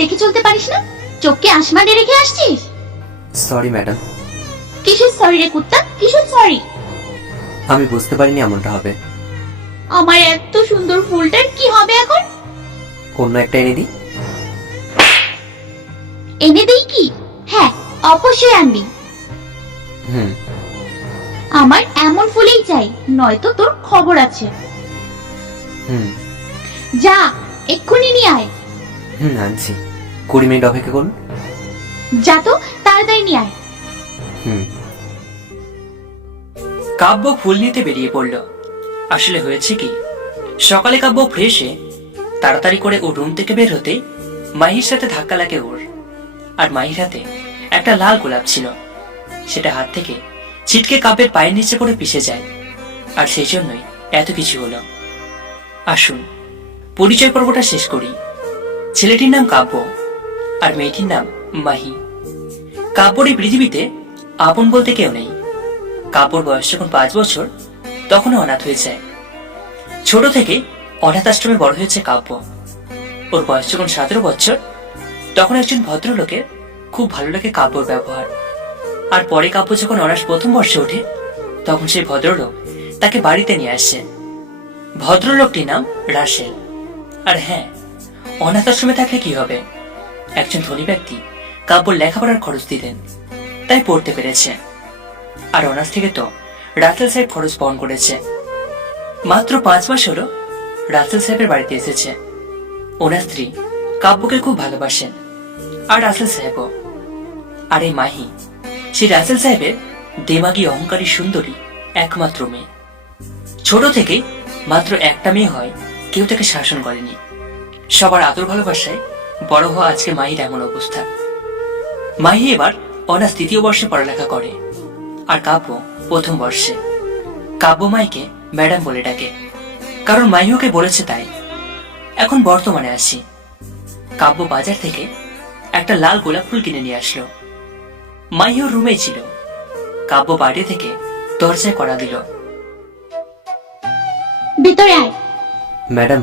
দেখে চলতে পারিস না? চোখকে আসমানে রেখে আসছিস? Sorry madam. কিসের সরি রে কুত্তা, কিসের সরি? আমি বুঝতে পারিনি এমনটা হবে। আমার এত সুন্দর ফুলটার কি হবে এখন? অন্য একটা এনে দিই। এনে দেই কি? হ্যাঁ, অবশ্যই আনবি। হুম। আমার এমন ফুলই চাই, নয়তো তোর খবর আছে। হুম। যা, এক্ষুনি নিয়ে আয়। আনছি। 20 মিনিট অপেক্ষা করুন। যা তো, তাড়াতাড়ি নিয়ে আয়। হুম। কাব্য ফুল নিতে বেরিয়ে পড়ল। আসলে হয়েছে কি, সকালে কাব্য ফ্রেশে তাড়াতাড়ি করে ওর রুম থেকে বের হতে মাহির সাথে ধাক্কা লাগে ওর। আর মাহির হাতে একটা লাল গোলাপ ছিল, সেটা হাত থেকে ছিটকে কাব্যের পায়ের নিচে পড়ে পিষে যায়। আর সেই জন্যই এত কিছু হলো। আসুন পরিচয় পর্বটা শেষ করি। ছেলেটির নাম কাব্য আর মেয়েটির নাম মাহি। কাব্যর এই পৃথিবীতে আপন বলতে কেউ নেই। কাব্যর বয়স যখন 5 বছর, তখন অনাথ হয়ে যায়। ছোট থেকে অনাথ আশ্রমে বড় হয়েছে কাব্য। ওর বয়স যখন 17 বছর, তখন একজন ভদ্রলোকের খুব ভালো লাগে কাব্যর ব্যবহার। আর পরে কাব্য যখন অনার্স প্রথম বর্ষে ওঠে, তখন সেই ভদ্রলোক তাকে বাড়িতে নিয়ে আসে। ভদ্রলোকটির নাম রাসেল। আর হ্যাঁ, অনাথ আশ্রমে থাকলে কি হবে, একজন ধনী ব্যক্তি কাব্যর লেখাপড়ার খরচ দিতেন, তাই পড়তে পেরেছে। আর অনার্স থেকে তো রাসেল সাহেব খরচ বহন করেছে। মাত্র 5 মাস হলো রাসেল সাহেবের বাড়িতে এসেছে। ওনার স্ত্রী কাব্যকে খুব ভালোবাসেন, আর রাসেল সাহেবও। আর এই মাহি, সেই রাসেল সাহেবের দেমাগী অহংকারী সুন্দরী একমাত্র মেয়ে। ছোট থেকে মাত্র একটা মেয়ে হয়, কেউ তাকে শাসন করেনি। সবার আদর ভালোবাসায় বড় হওয়া আজকে মাহির এমন অবস্থা। মাহি এবার অনার্স 3য় বর্ষে পড়ালেখা করে, আর কাব্য প্রথম বর্ষে। কাব্য মাইকে ম্যাডাম বলে ডাকে, কারণ মাই ওকে বলেছে তাই। এখন বর্তমানে আসি। কাব্য বাজার থেকে একটা লাল গোলাপ ফুল কিনে নিয়ে আসলো। মাই ওর রুমেই ছিল। কাব্য বাইরে থেকে দরজায় কড়া দিল। ভিতরে আয়। ম্যাডাম,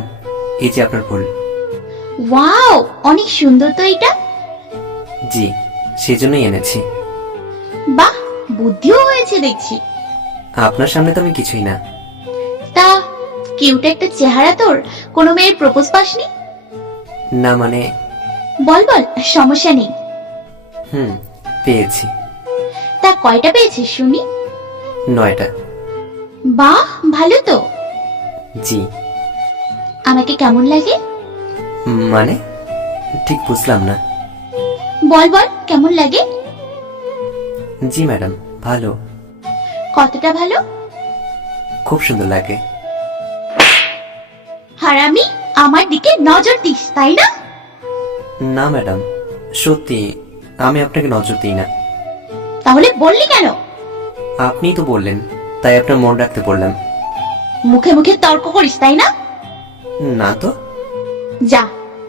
এই যে আপনার ফুল। ওয়াও, অনেক সুন্দর তো এটা। জি, সেজন্যই এনেছি। বাহ, বুদ্ধিও হয়েছে দেখছি। আপনার সামনে তো আমি কিছুই না। তা কিউট একটা চেহারা তোর, কোনো মেয়ের প্রপোজ পাসনি? না মানে। বল বল, সমস্যা নেই। পেয়েছি। তা কয়টা পেয়েছিস শুনি? 9টা। বাহ, ভালো তো। জি। আমাকে কেমন লাগে? মানে ঠিক বুঝলাম না। বল বল, কেমন লাগে? জি ম্যাডাম, ভালো। কতটা ভালো? খুব সুন্দর লাগে। হারামি, আমার দিকে নজর দিস, তাই না? না ম্যাডাম, সত্যি আমি আপনাকে নজর দিই না। তাহলে বললি কেন? আপনিই তো বললেন, তাই আপনার মন রাখতে বললাম। মুখে মুখে তর্ক করিস, তাই না? না তো। যা,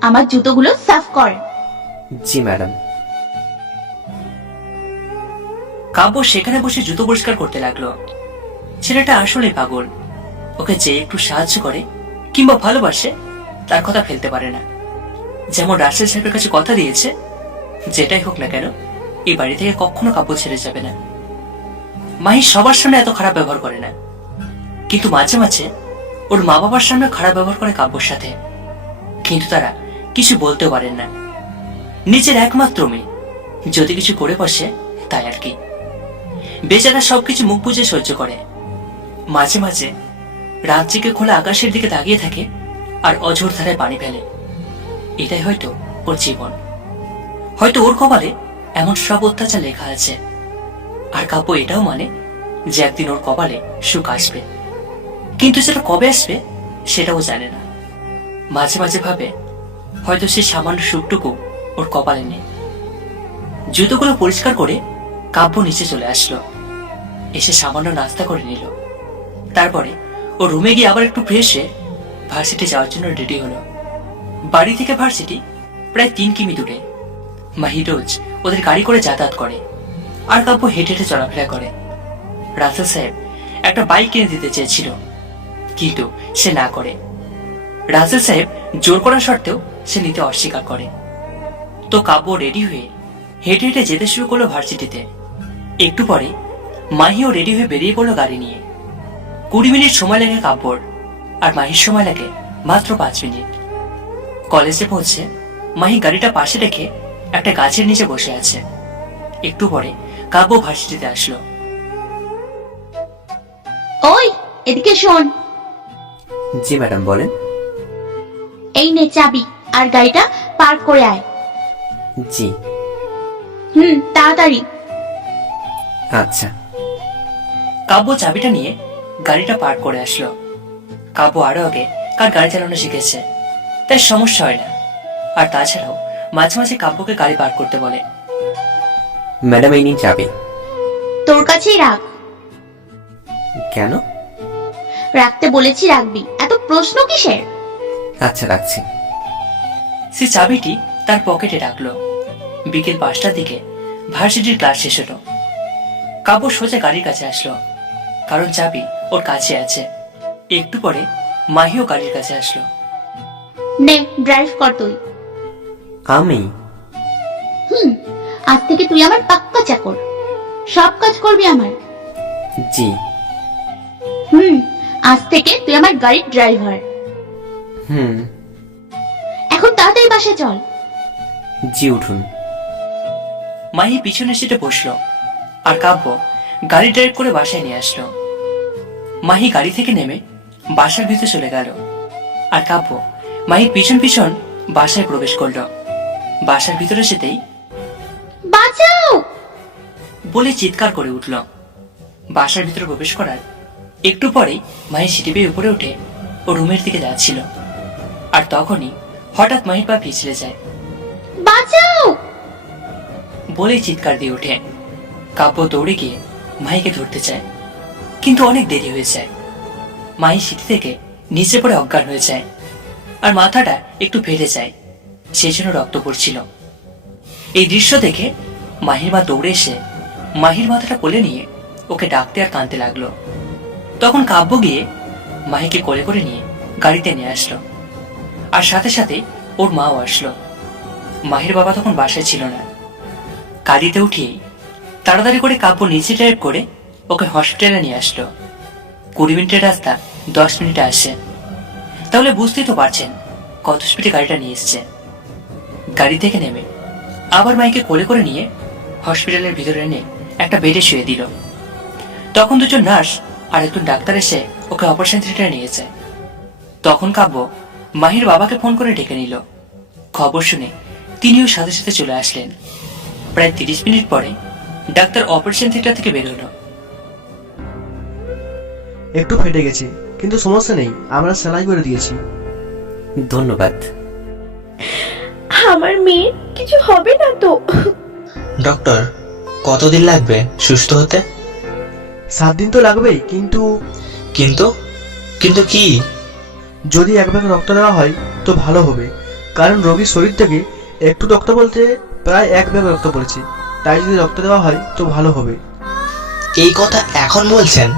আমার জুতোগুলো সাফ কর। জি ম্যাডাম। কাব্য সেখানে বসে জুতো পরিষ্কার করতে লাগলো। ছেলেটা আসলে পাগল। ওকে যে একটু সাহায্য করে কিংবা ভালোবাসে, তার কথা ফেলতে পারে না। যেমন রাসেল সাহেবের কাছে কথা দিয়েছে, যেটাই হোক না কেন এই বাড়ি থেকে কখনো কাব্য ছেড়ে যাবে না। মাহি সবার সামনে এত খারাপ ব্যবহার করে না, কিন্তু মাঝে মাঝে ওর মা বাবার সামনে খারাপ ব্যবহার করে কাব্যর সাথে। কিন্তু তারা কিছু বলতেও পারেন না। নিজের একমাত্র মেয়ে যদি কিছু করে বসে, তাই আর কি। বেচারা সবকিছু মুখ বুজে সহ্য করে। মাঝে মাঝে রাত জেগে খোলা আকাশের দিকে তাকিয়ে থাকে আর অঝোর ধারায় পানি ফেলে। এটাই হয়তো ওর জীবন। হয়তো ওর কপালে এমন সব অত্যাচার লেখা আছে। আর কাব্য এটাও মানে যে একদিন ওর কপালে সুখ আসবে, কিন্তু সেটা কবে আসবে সেটাও জানে না। মাঝে মাঝে ভাবে হয়তো সে সামান্য সুখটুকু ওর কপালে নেই। জুতোগুলো পরিষ্কার করে কাব্য নিচে চলে আসলো। এসে সামান্য নাস্তা করে নিল। তারপরে ও রুমে গিয়ে আবার একটু ফ্রেশ হয়ে ভার্সিটি যাওয়ার জন্য রেডি হলো। বাড়ি থেকে ভার্সিটি প্রায় 3 কিমি দূরে। মাহি রোজ ওদের গাড়ি করে যাতায়াত করে, আর কাব্য হেঁটে হেঁটে চলাফেরা করে। রাসেল সাহেব একটা বাইক কিনে দিতে চেয়েছিল, কিন্তু সে না করে। রাসেল সাহেব জোর করা সত্ত্বেও সে নিতে অস্বীকার করে। তো কাব্য রেডি হয়ে হেঁটে হেঁটে যেতে শুরু করলো ভার্সিটিতে। একটু পরে মাহিও রেডি হয়ে বেরিয়ে পড়লো গাড়ি নিয়ে। 20 মিনিট সময় লাগে কাব্যর, আর মাহির সময় লাগে মাত্র 5 মিনিট। কলেজে পৌঁছে মাহি গাড়িটা পাশে রেখে একটা গাছের নিচে বসে আছে। একটু পরে কাব্য ভার্সিটিতে আসলো। ওই এদিকে শোন। জি ম্যাডাম, বলেন। এই নে চাবি, আর গাড়িটা পার্ক করে আয়। জি। তাড়াতাড়ি। আচ্ছা। কাব্য চাবিটা নিয়ে গাড়িটা পার্ক করে আসলো। কাব্য আরো আগে কার গাড়ি চালানো শিখেছে, তাই সমস্যা হয় না। আর তাছাড়াও মাঝে মাঝে কাব্যকে গাড়ি পার্ক করতে বলে। ম্যাডাম, এই নিন চাবি। তোর কাছেই রাখ। কেন? রাখতে বলেছি, রাখবি, এত প্রশ্ন কিসের? আচ্ছা, রাখছি। সে চাবিটি তার পকেটে রাখলো। বিকেল 5টার দিকে ভার্সিটির ক্লাস শেষ হলো। কাব্য সোজা গাড়ির কাছে আসলো, কারণ চাবি ওর কাছে আছে। একটু পরে মাহিও গাড়ির কাছে আসলো। নে ড্রাইভ কর তুই। আমি? আজ থেকে তুই আমার পাক্কা চাকর, সব কাজ করবি আমার। জি। আজ থেকে তুই আমার গাড়ির ড্রাইভার। এখন তাড়াতাড়ি বাসে চল। জি, উঠুন। মাহি পিছনের সিটে বসলো, আর কাব্য গাড়ি ড্রাইভ করে বাসায় নিয়ে আসলো। মাহি গাড়ি থেকে নেমে বাসার ভিতরে চলে গেল, আর কাব্য মাহির পিছন পিছন বাসায় প্রবেশ করলো। বাসার ভিতরে যেতেই বাঁচাও বলে চিৎকার করে উঠল। বাসার ভিতরে প্রবেশ করার একটু পরেই মাহি সিঁড়ি বেয়ে উপরে উঠে ও রুমের দিকে যাচ্ছিল, আর তখনই হঠাৎ মাহির পা পিছলে যায়। বাঁচাও বলে চিৎকার দিয়ে ওঠে। কাব্য দৌড়ে গিয়ে মাহিকে ধরতে চায়, কিন্তু অনেক দেরি হয়ে যায়। মাহি সিঁড়ি থেকে নিচে পড়ে অজ্ঞান হয়ে যায়, আর মাথাটা একটু ফেটে যায়, সেই জন্য রক্ত পড়ছিল। এই দৃশ্য দেখে মাহির মা দৌড়ে এসে মাহির মাথাটা কোলে নিয়ে ওকে ডাকতে আর কাঁদতে লাগলো। তখন কাব্য গিয়ে মাহিকে কোলে করে নিয়ে গাড়িতে নিয়ে আসলো, আর সাথে সাথে ওর মাও আসলো। মাহির বাবা তখন বাসায় ছিল না। গাড়িতে উঠিয়েই তাড়াতাড়ি করে কাব্য নিচে ড্রাইভ করে ওকে হসপিটালে নিয়ে আসলো। 20 মিনিটের রাস্তা 10 মিনিটে আসে। তাহলে বুঝতেই তো পারছেন কত স্পিডে গাড়িটা নিয়ে এসছে। গাড়ি থেকে নেমে আবার মাইকে কোলে করে নিয়ে হসপিটালের ভিতরে এনে একটা বেডে শুয়ে দিল। তখন দুজন নার্স আর একজন ডাক্তার এসে ওকে অপারেশন থিয়েটারে নিয়ে যায়। তখন কাব্য মাহির বাবাকে ফোন করে ডেকে নিল। খবর শুনে তিনিও সাথে সাথে চলে আসলেন। প্রায় 30 মিনিট পরে ডাক্তার অপারেশন থিয়েটার থেকে বের হলো। একটু ফেটে গেছে, কিন্তু সমস্যা নেই, আমরা সেলাই করে দিয়েছি। ধন্যবাদ। আমার মেয়ে কিছু হবে না তো? ডক্টর, কতদিন লাগবে সুস্থ হতে? 7 দিন তো লাগবেই, কিন্তু কিন্তু কিন্তু কি? যদি 1 ব্যাগ রক্ত দেওয়া হয় তো ভালো হবে, কারণ রোগীর শরীর থেকে একটু রক্ত বলতে প্রায় 1 ব্যাগ রক্ত পড়েছে, তাই যদি রক্ত দেওয়া হয় তো ভালো হবে। এই কথা এখন বলছেন?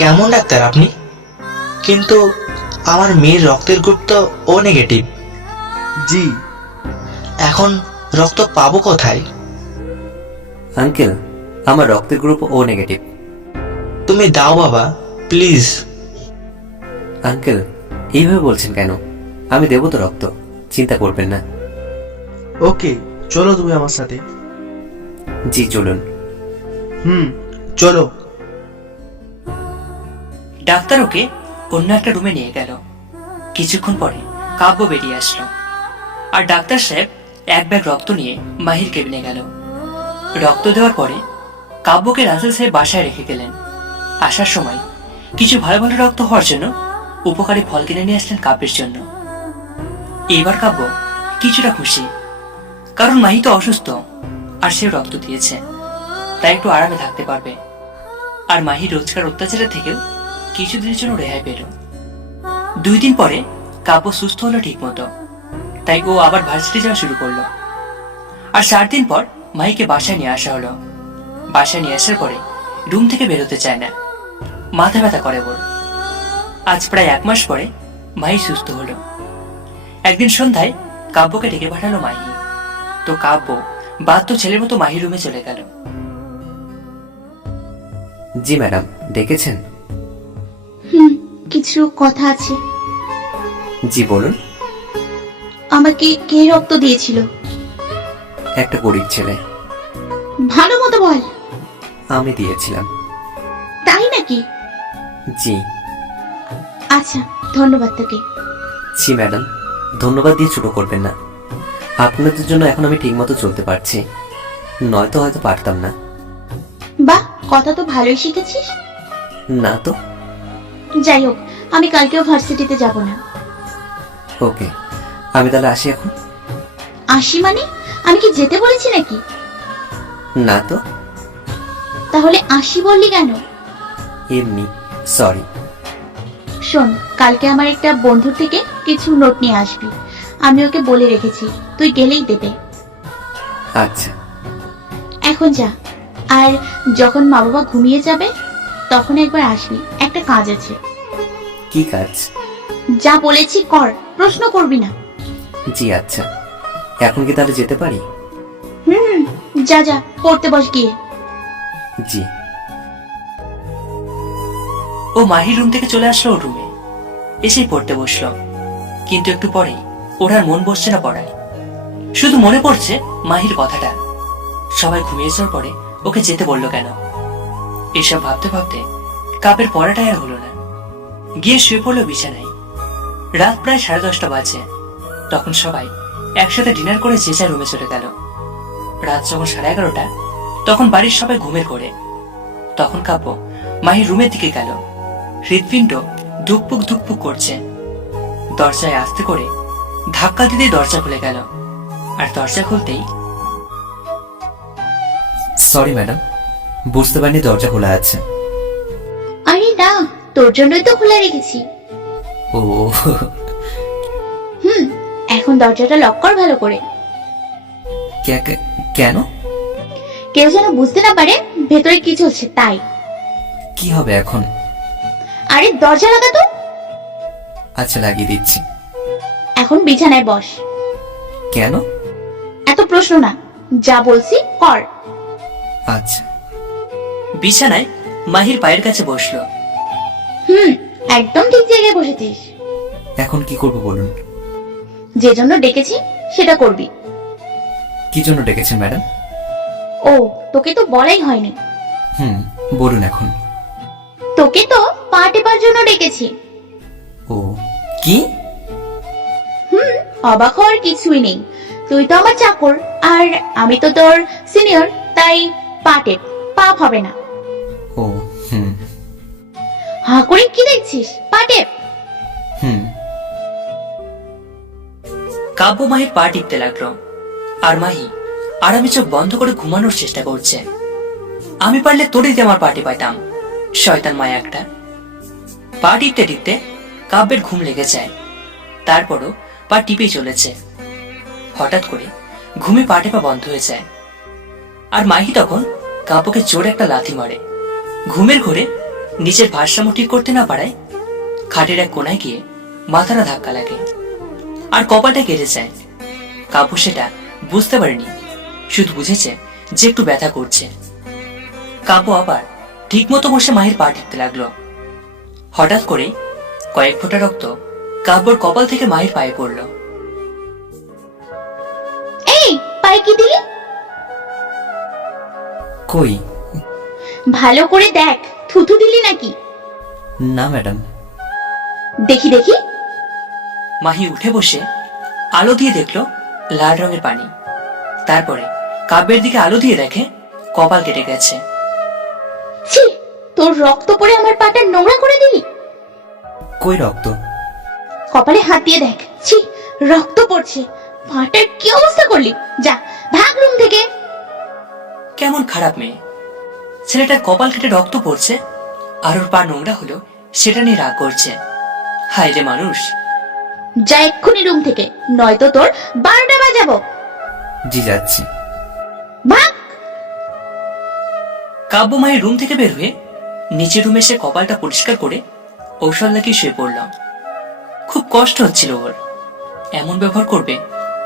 কেমন ডাক্তার আপনি? কিন্তু আমার মেয়ের রক্তের গ্রুপ তো ও নেগেটিভ। জি। এখন রক্ত পাবো কোথায়? আঙ্কেল, আমার রক্তের গ্রুপ ও নেগেটিভ। তুমি দাও বাবা, প্লিজ। আঙ্কেল, এইভাবে বলছেন কেন? আমি দেবো তো রক্ত, চিন্তা করবেন না। ওকে, চলো তুমি আমার সাথে। জি, চলুন। চলো। ডাক্তার ওকে অন্য একটা রুমে নিয়ে গেল। কিছুক্ষণ পরে কাব্য বেরিয়ে আসলো, আর ডাক্তার সাহেব 1 ব্যাগ রক্ত নিয়ে মাহির কেবিনে গেল। রক্ত দেওয়ার পরে কাব্যকে রাসেল সাহেব বাসায় রেখে গেলেন। আসার সময় কিছু ভালো ভালো রক্ত হওয়ার জন্য উপকারী ফল কিনে নিয়ে আসলেন কাব্যের জন্য। এইবার কাব্য কিছুটা খুশি, কারণ মাহি তো অসুস্থ আর সে রক্ত দিয়েছে, তাই একটু আরামে থাকতে পারবে। আর মাহি রোজকার অত্যাচারের থেকেও কিছুদিনের জন্য রেহাই পেল। 2 দিন পরে কাব্য সুস্থ হলো ঠিক মতো, তাই ও আবার ভার্সিটি যাওয়া শুরু করলো। আর 4 দিন পর মাহিকে বাসায় নিয়ে আসা হলো। বাসায় নিয়ে আসার পরে রুম থেকে বেরোতে চায় না, মাথা ব্যথা করে ওর। আজ প্রায় 1 মাস পরে মাহি সুস্থ হলো। একদিন সন্ধ্যায় কাব্যকে ডেকে পাঠালো মাহি। তো কাব্য বাধ্য ছেলের মতো মাহির রুমে চলে গেল। জি ম্যাডাম, ডেকেছেন? কিছু কথা আছে। জি বলুন। আমাকে কে রক্ত দিয়েছিল? একটা গরিব ছেলে। ভালো মতো বল। আমি দিয়েছিলাম। তাই নাকি? জি। আচ্ছা, ধন্যবাদ তোকে। জি ম্যাডাম, ধন্যবাদ দিয়ে ছোট করবেন না। আপনাদের জন্য এখন আমি ঠিকমতো চলতে পারছি, নয়তো হয়তো পারতাম না। বাহ, কথা তো ভালোই শিখেছিস। না তো। যাই হোক, আমি কালকেও ভার্সিটিতে যাব না। ওকে, আমি তাহলে আসি এখন। আসি মানে? আমি কি যেতে বলেছি নাকি? না তো। তাহলে আসি বললি কেন? এমনি, সরি। শোন, কালকে আমার একটা বন্ধুর থেকে কিছু নোট নিয়ে আসবি। আমি ওকে বলে রেখেছি, তুই গেলেই দেবে। আচ্ছা। এখন যা, আর যখন মা বাবা ঘুমিয়ে যাবে তখন একবার আসবি, একটা কাজ আছে। কি কাজ? যা বলেছি কর, প্রশ্ন করবি না। জি আচ্ছা, এখন কি তাহলে যেতে পারি? যা যা, পড়তে বস গিয়ে। জি। ও মাহির রুম থেকে চলে আসলো ওর রুমে, এসেই পড়তে বসলো। কিন্তু একটু পরেই ওর আর মন বসছে না পড়ায়, শুধু মনে পড়ছে মাহির কথাটা। সবাই ঘুমিয়ে যাওয়ার পরে ওকে যেতে বললো কেন? এসব ভাবতে ভাবতে কাপের পড়াটাই আর হলো না। গিয়ে শুয়ে পড়লো বিছানায়। রাত প্রায় 10:30 বাজে। তখন সবাই একসাথে ডিনার করে যে যার রুমে চলে গেল। রাত যখন 11:30, তখন বাড়ির সবাই ঘুমের ঘোরে। তখন কাব্য মাহির রুমের দিকে গেল। হৃৎপিণ্ড ধুকপুক ধুকপুক করছে। দরজায় আস্তে করে ধাক্কা দিতেই দরজা খুলে গেল। আর দরজা খুলতেই সরি ম্যাডাম, বুঝতে পারিনি দরজা খোলা আছে। আরে না, তোর জন্যই তো খোলা রেখেছি। ও এখন দরজাটা লক কর ভালো করে। কেন? কেউ যেন বুঝতে না পারে ভেতরে কি চলছে, তাই। কি হবে এখন? আরে দরজা লাগা তো। আচ্ছা, লাগিয়ে দিচ্ছি। এখন বিছানায় বস। কেন? এত প্রশ্ন না, যা বলছি কর। আচ্ছা। বিছানায় মাহির পায়ের কাছে বসলো। একদম ঠিক জায়গায় বসেছিস। এখন কি করব বলুন? যে জন্য ডেকেছি সেটা করবি। কি জন্য ডেকেছেন ম্যাডাম? ও, তোকে তো বলাই হয়নি। বলুন এখন। তোকে তো পা টেপার জন্য ডেকেছি। ও, কি? অবাক হওয়ার কিছুই নেই, তুই তো আমার চাকর আর আমি তো তোর সিনিয়র, তাই পা টেপ, পাপ হবে না। ও, হা করে কি দেখছিস? পা টেপ। কাব্য মাহির পা টিপতে লাগলো। আর মাহি আরামে চোখ বন্ধ করে ঘুমানোর চেষ্টা করছে। আমি পারলে তোরই দিয়ে আমার পা টিপাইতাম, শয়তান মায়া একটা। পা টিপতে টিপতে কাব্যের ঘুম লেগে যায়। তারপরও পা টিপেই চলেছে। হঠাৎ করে ঘুমে পা টেপা বন্ধ হয়ে যায়। আর মাহি তখন কাব্যকে জোরে একটা লাথি মারে। ঘুমের ঘোরে নিজের ভারসাম্য ঠিক করতে না পারায় খাটের এক কোনায় গিয়ে মাথাটা ধাক্কা লাগে আর কপালটা কেটে যায়। কাব্য সেটা বুঝতে পারেনি, শুধু বুঝেছে যে একটু ব্যথা করছে। কাব্য আবার ঠিক মতো বসে মাহির পা টিপতে লাগলো। হঠাৎ করে কয়েক ফোঁটা রক্ত কাব্যর কপাল থেকে মাহির পায়ে পড়লো। এই, পায়ে কি দিলি? কই? ভালো করে দেখ, থুথু দিলি নাকি? না ম্যাডাম। দেখি দেখি। মাহি উঠে বসে আলো দিয়ে দেখলো লাল রঙের পানি। তারপরে কাব্যের দিকে আলো দিয়ে দেখে কপাল কেটে গেছে। ছি, তোর রক্ত পড়ে আমার পাটা নোংরা করে দিলি। কই রক্ত? কপালে হাত দিয়ে দেখ। ছি, রক্ত পড়ছে। পাটার কি অবস্থা করলি? যা, ভাগ রুম থেকে। কেমন খারাপ মেয়ে! ছেলেটার কপাল কেটে রক্ত পড়ছে আর ওর পা নোংরা হলো সেটা নিয়ে রাগ করছে। হায় রে মানুষ! যা এক্ষুনি রুম থেকে, নয়তো তোর 12টা বাজাবো। জি যাচ্ছি। ভাগ। কাব্য মায়ের রুম থেকে বের হয়ে নিচের রুমে এসে কপালটা পরিষ্কার করে ঔষধ লাগিয়ে শুয়ে পড়ল। খুব কষ্ট হচ্ছিল ওর। এমন ব্যবহার করবে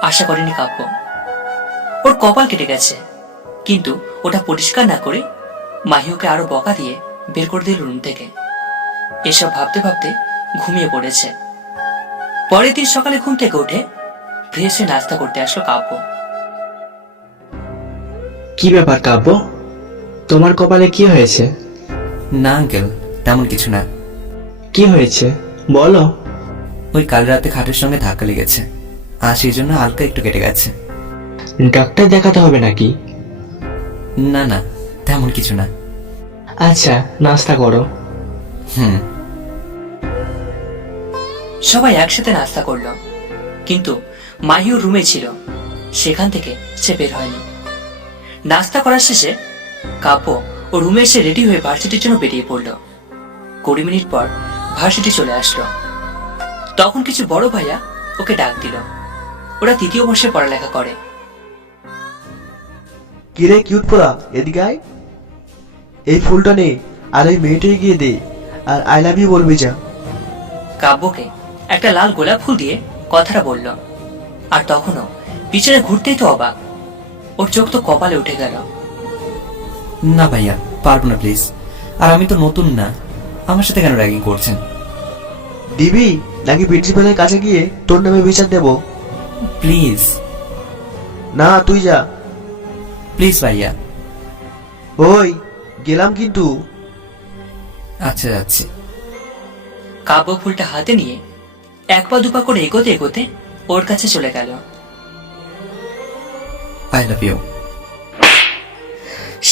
আশা করেনি কাব্য। ওর কপাল কেটে গেছে, কিন্তু ওটা পরিষ্কার না করে মাহি ওকে আরো বকা দিয়ে বের করে দিল রুম থেকে। এসব ভাবতে ভাবতে ঘুমিয়ে পড়েছে। পরের দিন সকালে ঘুম থেকে উঠে ফ্রেশে নাস্তা করতে আসলো কাব্য। কি ব্যাপার কাব্য, তোমার কপালে কি হয়েছে? না আঙ্কেল, তেমন কিছু না। কি হয়েছে বলো। ওই কাল রাতে খাটের সঙ্গে ধাক্কা লেগেছে, আর সেই জন্য হালকা একটু কেটে গেছে। ডাক্তার দেখাতে হবে নাকি? না না, তেমন কিছু না। আচ্ছা, নাস্তা করো। হুম। সবাই একসাথে নাস্তা করলো, কিন্তু মাহিও রুমে ছিল, সেখান থেকে সে বের হয়নি। নাস্তা করার শেষে কাব্য ও রুমে এসে রেডি হয়ে ভার্সিটির জন্য বেরিয়ে পড়ল। 20 মিনিট পর ভার্সিটি চলে আসলো। তখন কিছু বড় ভাইয়া ওকে ডাক দিল। ওরা 3য় বর্ষে পড়ালেখা করে। কিরে কিউট পোড়া, এদিকে আয়। এই ফুলটা নে, আর এই মেয়েটাকে গিয়ে দে, আর আই লাভ ইউ বলবি যা। কাব্যকে একটা লাল গোলাপ ফুল দিয়ে কথাটা বলল, আর তখনও পিছনে ঘুরতেই তো অবাক। ওর চোখ তো কপালে উঠে গেল। না ভাইয়া, পারবো না প্লিজ। আর আমি তো নতুন না, আমার সাথে কেন র্যাগিং করছেন? দিবি নাকি প্রিন্সিপালের কাছে গিয়ে তোর নামে বিচার দেব? প্লিজ না, তুই যা। প্লিজ ভাইয়া। ওই গেলাম কিন্তু। আচ্ছা যাচ্ছি। কাব্য ফুলটা হাতে নিয়ে 1 পা 2 পা করে এগোতে এগোতে ওর কাছে চলে গেল। I love you.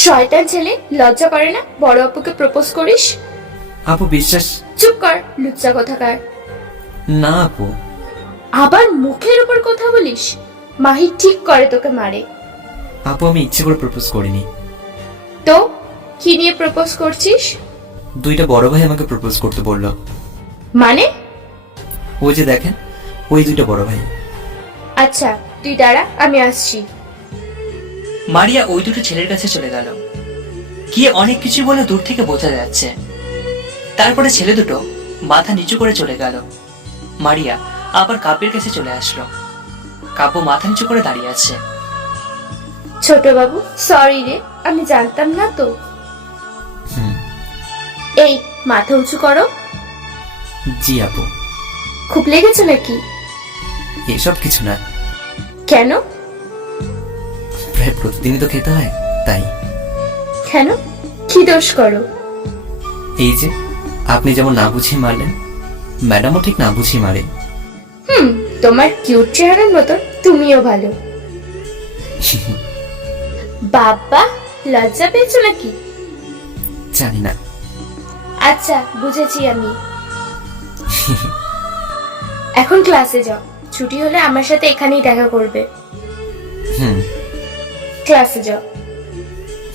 শয়তান ছেলে, লজ্জা করে না বড় আপুকে প্রপোজ করিস? আপু বিশ্বাস। চুপ কর, লুচ্চা কোথাকার। না আপু। আবার মুখের উপর কথা বলিস? মাহি ঠিক করে তোকে মারে। আপু আমি ইচ্ছে করে প্রপোজ করিনি। তো কি নিয়ে প্রপোজ করছিস? 2টা বড় ভাই আমাকে প্রপোজ করতে বললো। মানে? ওই যে দেখেন, ওই 2টা বড় ভাই। আচ্ছা তুই দাঁড়া, আমি আসছি। মারিয়া ওই দুটো ছেলের কাছে চলে গেল। গিয়ে অনেক কিছু বলে দূর থেকে বোঝা যাচ্ছে। তারপরে ছেলে দুটো মাথা নিচু করে চলে গেল। মারিয়া আবার কাব্যের কাছে চলে আসলো। কাব্য মাথা নিচু করে দাঁড়িয়ে আছে। ছোট বাবু, সরি রে, আমি জানতাম না তো। হুম। এই মাথা উঁচু করো। জি আপু। খুব লেগেছে নাকি? এসব কিছু না, কেন? প্রায় প্রতিদিনই তো খেতে হয়, তাই। কেন? কি দোষ করো? এই যে আপনি যেমন না বুঝিয়ে মারলেন, ম্যাডামও ঠিক না বুঝিয়ে মারে। তোমার কিউট চেহারার মতো তুমিও ভালো। বাবা, লজ্জা পেয়েছো নাকি? জানি না। আচ্ছা বুঝেছি আমি। এখন ক্লাসে যাও, ছুটি হলে আমার সাথে এখানেই দেখা করবে। হুম ক্লাসে যাও।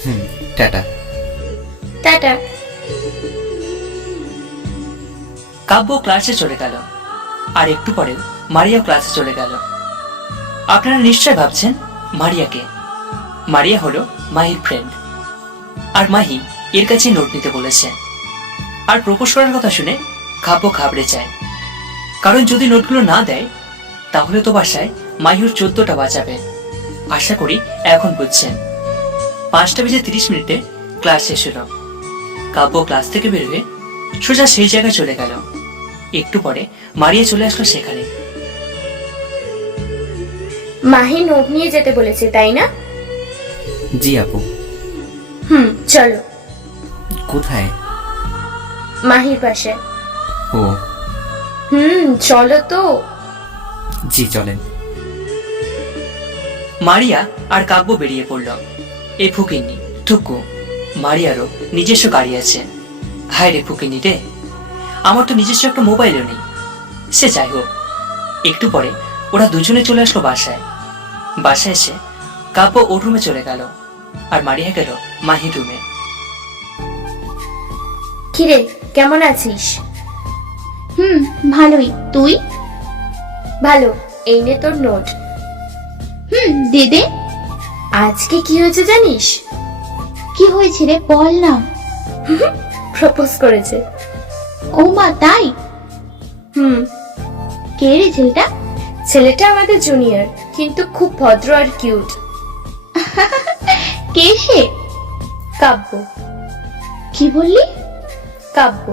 হুম, টাটা। টাটা। কাব্য ক্লাসে চলে গেল, আর একটু পরে মারিয়া ক্লাসে চলে গেল। আপনারা নিশ্চয় ভাবছেন মারিয়াকে। মারিয়া হলো মাহির ফ্রেন্ড, আর মাহি এর কাছে নোট নিতে বলেছে। আর প্রপোজ করার কথা শুনে কাব্য ঘাবড়ে যায়, কারণ যদি নোটগুলো না দেয় তাহলে তো বাসায় মাহির 14টা বাঁচাবে। আশা করি এখন বুঝছেন। 5:30 ক্লাস শেষ হলো। কাব্য ক্লাস থেকে বের হয়ে সোজা সেই জায়গায় চলে গেল। একটু পরে মারিয়া চলে আসলো সেখানে। মাহি নোট নিয়ে যেতে বলেছে, তাই না? জি আপু। চলো। কোথায়? মাহির পাশে। ও চলো তো। জি চলেন। মারিয়া আর কাব্য বেরিয়ে পড়ল। এই ফুকিনি টুকু মারিয়ারও নিজস্ব গাড়ি আছে। হায় রে ফুকিনি রে, আমার তো নিজস্ব একটা মোবাইলও নেই। সে যাই হোক, একটু পরে ওরা দুজনে চলে আসলো বাসায়। বাসায় এসে কাব্য ওর রুমে চলে গেল, আর মারিয়া গেল মাহির রুমে। কিরে, কেমন আছিস? ভালোই। তুই? ভালো। এই নে তোর নোট। দিদি, আজকে কি হয়েছে জানিস? কি হয়েছে রে, বল না। প্রপোজ করেছে। ও মা, তাই? হুম। কে রে ছেলেটা? ছেলেটা আমাদের জুনিয়র, কিন্তু খুব ভদ্র আর কিউট। কে সে? কাব্য। কি বললি? কাব্য।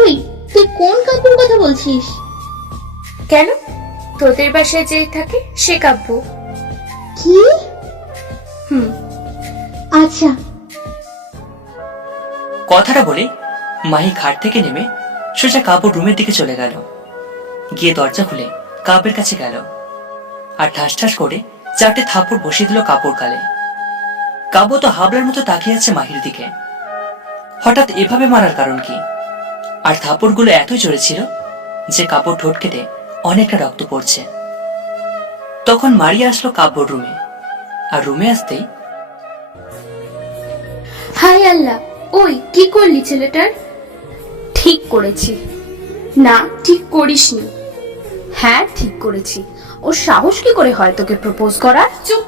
ওই, তুই কোন কাব্যর কথা বলছিস? কেন? তোদের বাসায় যে থাকে সে কাব্য। কি? হুম। আচ্ছা। কথাটা বলে মাহি খাট থেকে নেমে সোজা কাব্যর রুমের দিকে চলে গেল। গিয়ে দরজা খুলে কাব্যের কাছে গেল আর ঠাস ঠাস করে 4টে থাপ্পড় বসিয়ে দিল কাব্যর গালে। কাব্য তো হাবলার মতো তাকিয়ে আছে মাহির দিকে। হঠাৎ এভাবে মারার কারণ কি? আর থাপ্পড়গুলো এতই জোরে ছিল যে কাব্যর ঠোঁট কেটে অনেকটা রক্ত পড়ছে। তখন মারিয়া আসলো কাব্যর রুমে, আর রুমে আসতেই হাই আল্লাহ, ওই কি করলি ছেলেটার? ঠিক করেছি। না, ঠিক করিসনি। হ্যাঁ ঠিক করেছি। ওর সাহস কি করে হয় তোকে প্রপোজ করার? চুপ।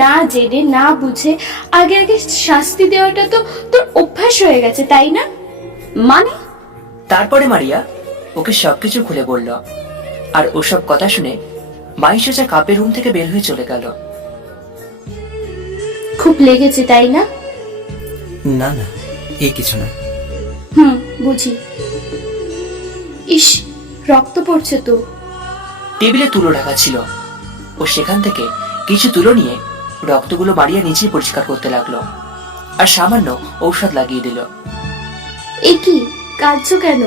না জেনে না বুঝে আগে আগে শাস্তি দেওয়াটা তো তোর অভ্যাস হয়ে গেছে, তাই না? মানে? তারপরে মারিয়া ওকে সবকিছু খুলে বলল। আর ওসব কথা শুনে মাই সোজা কাব্যের রুম থেকে বের হয়ে চলে গেল। খুব লেগেছে, তাই না? না না, এই কিছু না। হুম, বুঝি। ইস, রক্ত পড়ছে তো। টেবিলে তুলো ঢাকা ছিল। ও সেখান থেকে কিছু তুলো নিয়ে রক্তগুলো মারিয়া নিজেই পরিষ্কার করতে লাগলো আর সামান্য ঔষধ লাগিয়ে দিল। এ কি, কাঁদছো কেন?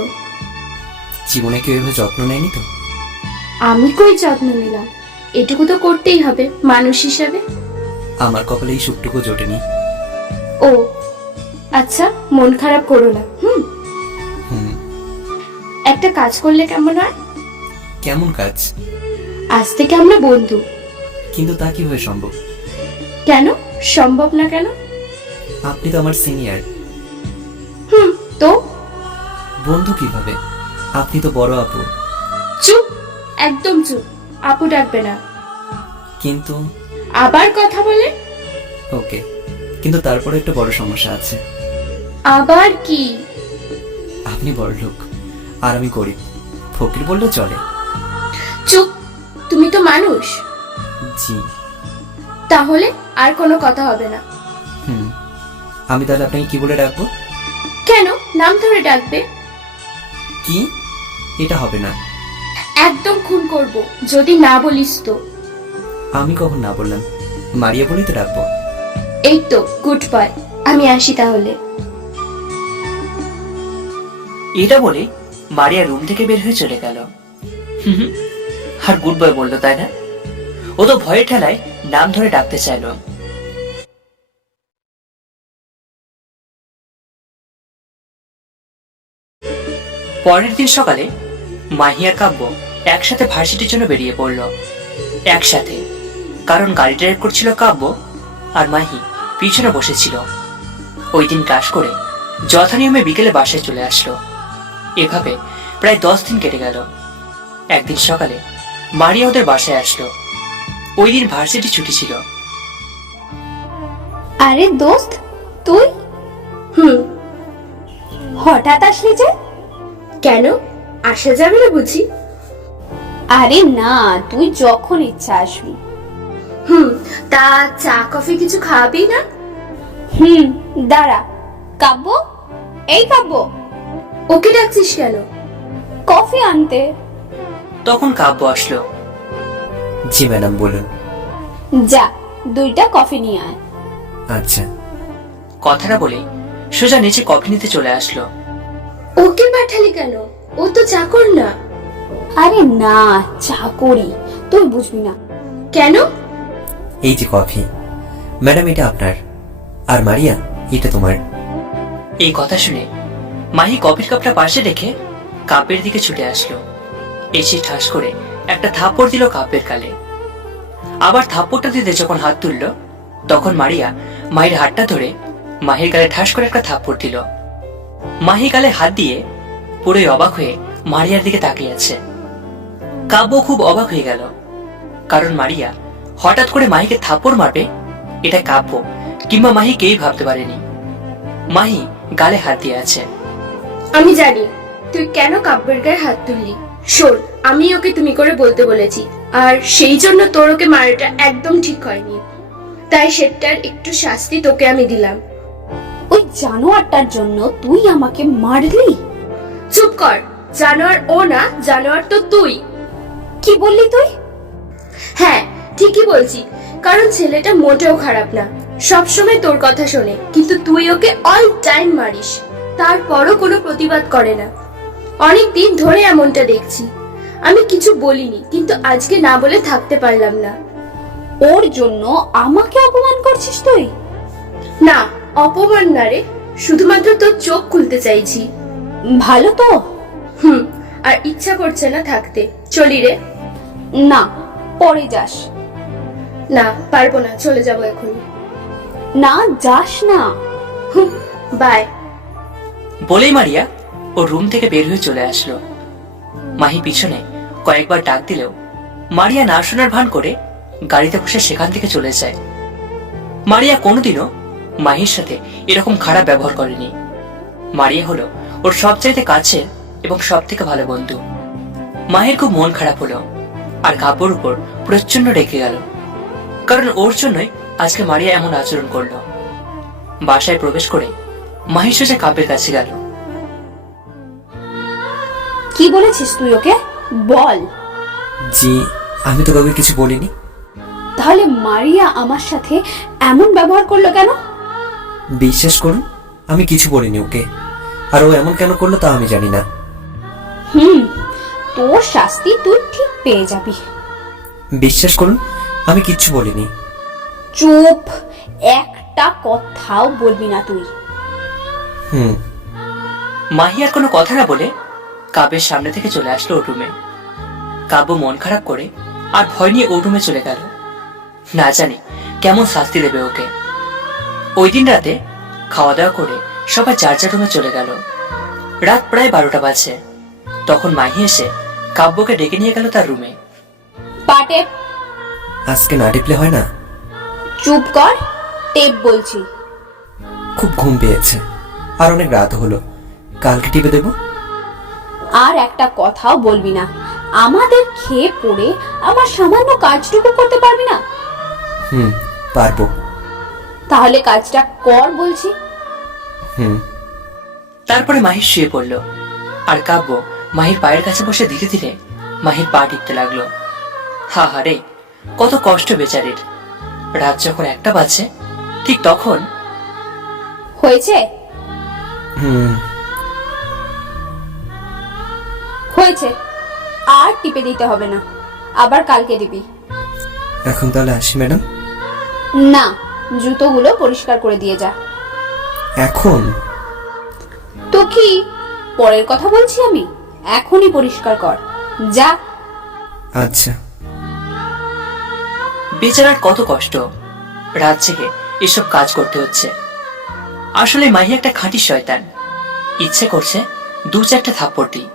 জীবনে কেউ এভাবে যত্ন নেয়নি তো। আমি কই যত্ন নিলাম? এটুকু তো করতেই হবে মানুষ হিসাবে। আমার কপালে এই সুখটুকু জোটেনি। ও আচ্ছা, মন খারাপ করো না। হুম, হুম। একটা কাজ করলে কেমন হয়? কেমন কাজ? আজ থেকে আমরা বন্ধু। কিন্তু তা কিভাবে সম্ভব? কেন সম্ভব না? কেন? আপনি তো আমার সিনিয়র। হুম, তো বন্ধু কিভাবে? আপনি তো বড় আপু। চুপ, একদম চুপ। আপু ডাকবে না। কিন্তু আবার কথা বলে? ওকে, কিন্তু তারপরে একটা বড় সমস্যা আছে। আবার কি? আপনি বড়লোক আর আমি গরিব। ফকির বললে চলে। চুপ, তুমি তো মানুষ। জি। তাহলে আর কোনো কথা হবে না। হুম। আমি তাহলে আপনাকে কি বলে ডাকবো? কেন নাম ধরে ডাকবে? কি? এটা হবে না। একদম খুন করব যদি না বলিস তো। আমি কখন না বললাম? মারিয়া বলেই তো ডাকবো। এই তো, গুড বয়। আমি আসি তাহলে। এটা বলে মারিয়া রুম থেকে বের হয়ে চলে গেল। হুম, আর গুড বয় বললো, তাই না? ও তো ভয়ের ঠেলায় নাম ধরে ডাকতে চাইল। পরের দিন সকালে মাহি আর কাব্য একসাথে ভার্সিটির জন্য বেরিয়ে পড়ল। একসাথে, কারণ গাড়ি ড্রাইভ করছিল কাব্য আর মাহি পিছনে বসেছিল। ওই দিন ক্লাস করে যথানিয়মে বিকেলে বাসায় চলে আসলো। এভাবে প্রায় 10 দিন কেটে গেল। একদিন সকালে মারিয়া ওদের বাসায় আসলো। ওই দিন ভার্সিটি ছুটি ছিল। আরে দোস্ত, তুই হুম। হঠাৎ আসলি যে? কেন, আসা যাবে না বুঝি? আরে না, তুই যখন ইচ্ছা আসবি। হুম, তা চা কফি কিছু খাওয়াবি না? হুম, দাঁড়া। কাব্য, এই কাব্য, ওকে ডাকছিস কেন? কফি আনতে। তখন কাব্য আসলো। জি ম্যাডাম, বলুন। যা, 2টা কফি নিয়ে আয়। আচ্ছা। কথাটা বলে সোজা নিচে কফি নিতে চলে আসলো। ওকে পাঠালি কেন? ও তো চাকর না। আরে না, চা করি, তুই বুঝবি না। কেন? এই যে কফি। ম্যাডাম, এটা আপনার। আর মারিয়া, এটা তোমার। এই কথা শুনে মাহি কফির কাপটা পাশে রেখে কাপের দিকে ছুটে আসলো। এসে ঠাস করে একটা থাপ্পড় দিল কাপের গালে। আবার থাপ্পড়টা দিতে যখন হাত তুললো, তখন মারিয়া মাহির হাতটা ধরে মাহির গালে ঠাস করে একটা থাপ্পড় দিল। মাহি গালে হাত দিয়ে পুরোই অবাক হয়ে মারিয়ার দিকে তাকিয়ে আছে। কাব্য খুব অবাক হয়ে গেল, কারণ মারিয়া হঠাৎ করে মাহিকে থাপ্পড় মারবে এটা কাব্য কিংবা মাহি কেই ভাবতে পারেনি। মাহি গালে হাত দিয়ে আছে। আমি জানি তুই কেন কাব্যের গায়ে হাত তুললি। শোন, আমি ওকে তুমি করে বলতে বলেছি, আর সেই জন্য তোর ওকে মারাটা একদম ঠিক হয়নি। তাই সেটার একটু শাস্তি তোকে আমি দিলাম। ওই জানোয়ারটার জন্য তুই আমাকে মারলি? চুপ কর, জানোয়ার ও না, জানোয়ার তো তুই। কি বললি তুই? হ্যাঁ ঠিকই বলছি, কারণ ছেলেটা মোটেও খারাপ না, সবসময় তোর কথা শোনে, কিন্তু তুই ওকে অল টাইম মারিস, তারপরও কোনো প্রতিবাদ করে না। অনেক দিন ধরে এমনটা দেখছি। আমি কিছু বলিনি, কিন্তু আজকে না বলে থাকতে পারলাম না। ওর জন্য আমাকে অপমান করছিস তুই? না, অপমান না রে, শুধুমাত্র তোর চোখ খুলতে চাইছি। ভালো তো। আর ইচ্ছা করছে না থাকতে, চলি রে। না, পরে যাস। না পারবো না, চলে যাবো এখন। না, যাস না। বাই। বলেই মারিয়া ওর রুম থেকে বের হয়ে চলে আসলো। মাহি পিছনে কয়েকবার ডাক দিলেও মারিয়া না শোনার ভান করে গাড়িতে বসে সেখান থেকে চলে যায়। মারিয়া কোনোদিনও মাহির সাথে এরকম খারাপ ব্যবহার করেনি। মারিয়া হলো ওর সবচাইতে কাছের এবং সব থেকে ভালো বন্ধু। মাহির খুব মন খারাপ হলো আর কাব্যর উপর প্রচন্ড রেগে গেল, কারণ ওর জন্যই আজকে মারিয়া এমন আচরণ করলো। বাসায় প্রবেশ করে মাহির সোজা কাব্যের কাছে গেল। কি বলেছিস তুই ওকে? বল। জি, আমি তো কাউকে কিছু বলিনি। তাহলে মারিয়া আমার সাথে এমন ব্যবহার করলো কেন? বিশ্বাস করুন, আমি কিছু বলিনি ওকে। আর ও এমন কেন করলো তা আমি জানি না। তোর শাস্তি তুই ঠিক পেয়ে যাবি। বিশ্বাস করুন, আমি কিচ্ছু বলিনি। চুপ, একটা কথাও বলবি না তুই। মাহি আর কোনো কথা না বলে কাব্যের সামনে থেকে চলে আসলো ওর রুমে। কাব্য মন খারাপ করে আর ভয় নিয়ে ওর রুমে চলে গেল। না জানি কেমন শাস্তি দেবে ওকে। ওই দিন রাতে খাওয়া দাওয়া করে সবাই যার যার রুমে চলে গেল। রাত প্রায় 12টা বাজে। তখন মাহি এসে কাব্যকে ডেকে নিয়ে গেল তার রুমে। পাটে আজকে না টিপলে হয় না? চুপ কর, টেপ বলছি। খুব ঘুম পেয়েছে আর অনেক রাত হলো, কালকে টিপে দেবো। আর একটা কথাও বলবি না। আমাদের খেয়ে পড়ে আমার সামান্য কাজটুকু করতে পারবি না? পারবো। তাহলে কাজটা কর বলছি। তারপরে মাহি শুয়ে পড়ল আর কাব্য মাহির পায়ের কাছে বসে ধীরে ধীরে মাহির পা টিপতে লাগলো। হা হা রে, কত কষ্ট বেচারির। রাত যখন 1টা বাজছে ঠিক তখন হয়েছে? হয়েছে, আর টিপে দিতে হবে না, আবার কালকে দিবি। এখন তাহলে আসি ম্যাডাম। না, জুতোগুলো পরিষ্কার করে দিয়ে যা। এখন? তো কি, পরের কথা বলছি আমি, এখনই পরিষ্কার কর, যা। আচ্ছা। বেচারার কত কষ্ট, রাত জেগে এসব কাজ করতে হচ্ছে। আসলে মাহি একটা খাঁটি শয়তান। ইচ্ছে করছে 2-4টা থাপ্পড় দিই,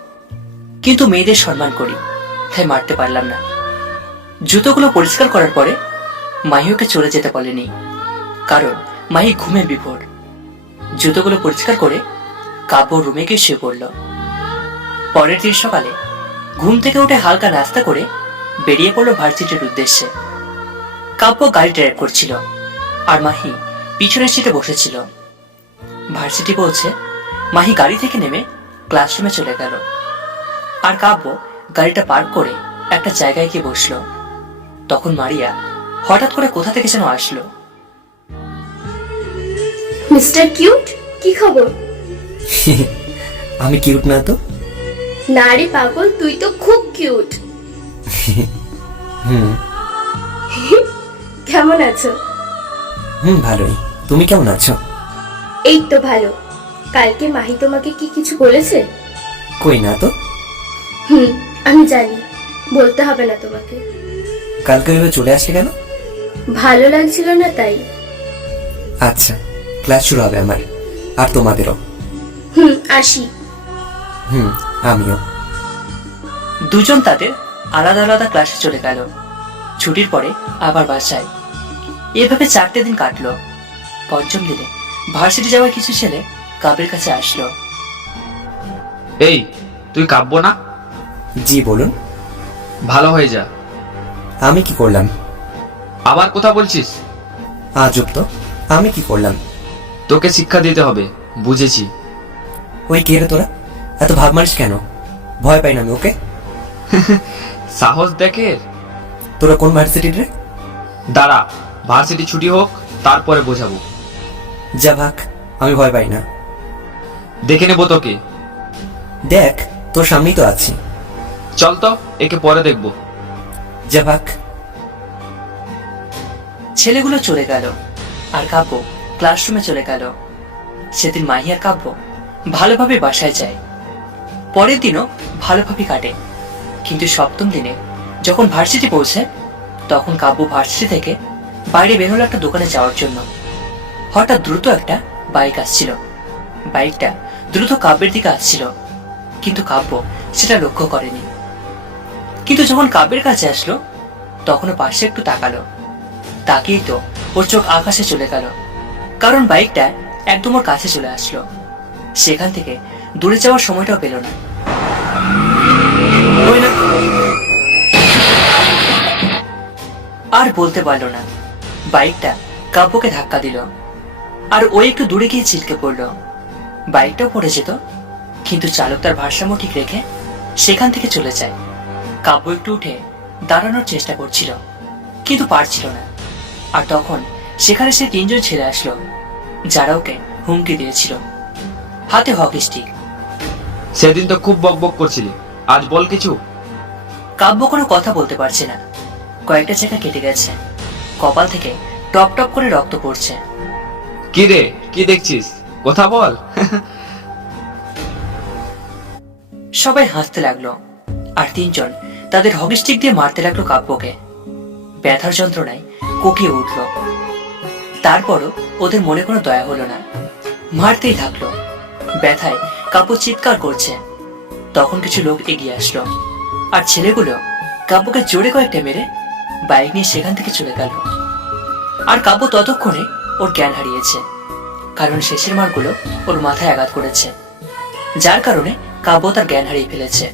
কিন্তু মেয়েদের সম্মান করি তাই মারতে পারলাম না। জুতোগুলো পরিষ্কার করার পরে মাহি ওকে চলে যেতে বলেনি, কারণ মাহি ঘুমে বিভোর। জুতোগুলো পরিষ্কার করে কাব্য রুমে গিয়ে শুয়ে পড়ল। পরের দিন সকালে ঘুম থেকে উঠে হালকা নাস্তা করে বেরিয়ে পড়লো ভার্সিটির উদ্দেশ্যে। কাব্য গাড়ি ড্রাইভ করছিল আর মাহি পিছনের সিটে বসেছিল। ভার্সিটি পৌঁছে মাহি গাড়ি থেকে নেমে ক্লাসরুমে চলে গেল আর কাব্য গাড়িটা পার্ক করে একটা জায়গায় গিয়ে বসলো। তখন মারিয়া হঠাৎ করে কোথা থেকে যেন আসলো। মিস্টার কিউট, কি খবর? আমি কিউট না তো? না রে পাগল, তুই তো খুব কিউট। কেমন আছো? ভালোই। তুমি কেমন আছো? এই তো ভালো। কালকে মাহি তোমাকে কি কিছু বলেছে? কই না তো। আমি জানি, বলতে হবে না তোমাকে। কালকে ওইভাবে চলে আসলে কেন? ভালো লাগছিল না তাই। আচ্ছা, ক্লাস শুরু হবে আমার, আর তোমাদেরও। আসি। আমিও। দুজন তাদের আলাদা আলাদা ক্লাসে চলে গেল। ছুটির পরে আবার বাসায়। এভাবে 4টে দিন কাটলো। 5ম দিনে ভার্সিটি যাওয়ার কিছু ছেলে কাব্যের কাছে আসলো। এই, তুই কাব্য না? জি বলুন। ভালো হয়ে যা। আমি কি করলাম? আবার কথা বলছিস? আজব তো, আমি কি করলাম? তোকে শিক্ষা দিতে হবে, বুঝেছি। ওই কে রে তোরা? এত ভাব মারিস কেন? ভয় পাই না আমি ওকে। সাহস দেখে। তোরা কোন ভার্সিটির রে? দাঁড়া, ভার্সিটি ছুটি হোক, তারপরে বোঝাবো। যা ভাগ, আমি ভয় পাই না। দেখে নেবো তোকে। দেখ, তোর সামনেই তো আছি। চল তো, একে পরে দেখবো। যা ভাগ। ছেলেগুলো চলে গেল আর কাব্য ক্লাসরুমে চলে গেল। সেদিন মাহি আর কাব্য ভালোভাবে বাসায় যায়। পরের দিনও ভালোভাবে কাটে, কিন্তু সপ্তম দিনে যখন ভার্সিটি পৌঁছে তখন কাব্য ভার্সিটি থেকে বাইরে বের হলো একটা দোকানে যাওয়ার জন্য। হঠাৎ দ্রুত একটা বাইক আসছিল। বাইকটা দ্রুত কাব্যের দিকে আসছিল, কিন্তু কাব্য সেটা লক্ষ্য করেনি। কিন্তু যখন কাব্যের কাছে আসলো তখনও পাশে একটু তাকালো। তাকিয়ে তো ওর চোখ আকাশে চলে গেল, কারণ বাইকটা একদম ওর কাছে চলে আসলো। সেখান থেকে দূরে যাওয়ার সময়টাও পেল না। ওই না, আর বলতে পারলো না। বাইকটা কাব্যকে ধাক্কা দিল, আর ও একটু দূরে গিয়ে ছিটকে পড়লো। বাইকটাও পড়ে যেত, কিন্তু চালক তার ভারসাম্য ঠিক রেখে সেখান থেকে চলে যায়। কাব্য একটু উঠে দাঁড়ানোর চেষ্টা করছিল, কিন্তু পারছিল না। আর তখন সেখানে সে তিনজন ছেলে আসলো, যারা ওকে হুমকি দিয়েছিল, হাতে হকি স্টিক। সেদিন তো খুব বকবক করছিলি, আজ বল কিছু। কাব্য কোনো কথা বলতে পারছে না। কয়েকটা জায়গা কেটে গেছে, কপাল থেকে টপ টপ করে রক্ত পড়ছে। কি রে, কি দেখছিস? কথা বল। সবাই হাসতে লাগলো, আর তিনজন তাদের হকি স্টিক দিয়ে মারতে লাগলো কাব্যকে। ব্যথার যন্ত্রণায় কোকিয়ে উঠল। তারপরও ওদের মনে কোনো দয়া হলো না, মারতেই থাকলো। ব্যথায় কাব্য চিৎকার করছে। তখন কিছু লোক এগিয়ে আসলো, আর ছেলেগুলো কাব্যকে জোরে কয়েকটা মেরে বাইক নিয়ে সেখান থেকে চলে গেল। আর কাব্য ততক্ষণে ওর জ্ঞান হারিয়েছে, কারণ শেষের মারগুলো ওর মাথায় আঘাত করেছে, যার কারণে কাব্য তার জ্ঞান হারিয়ে ফেলেছে।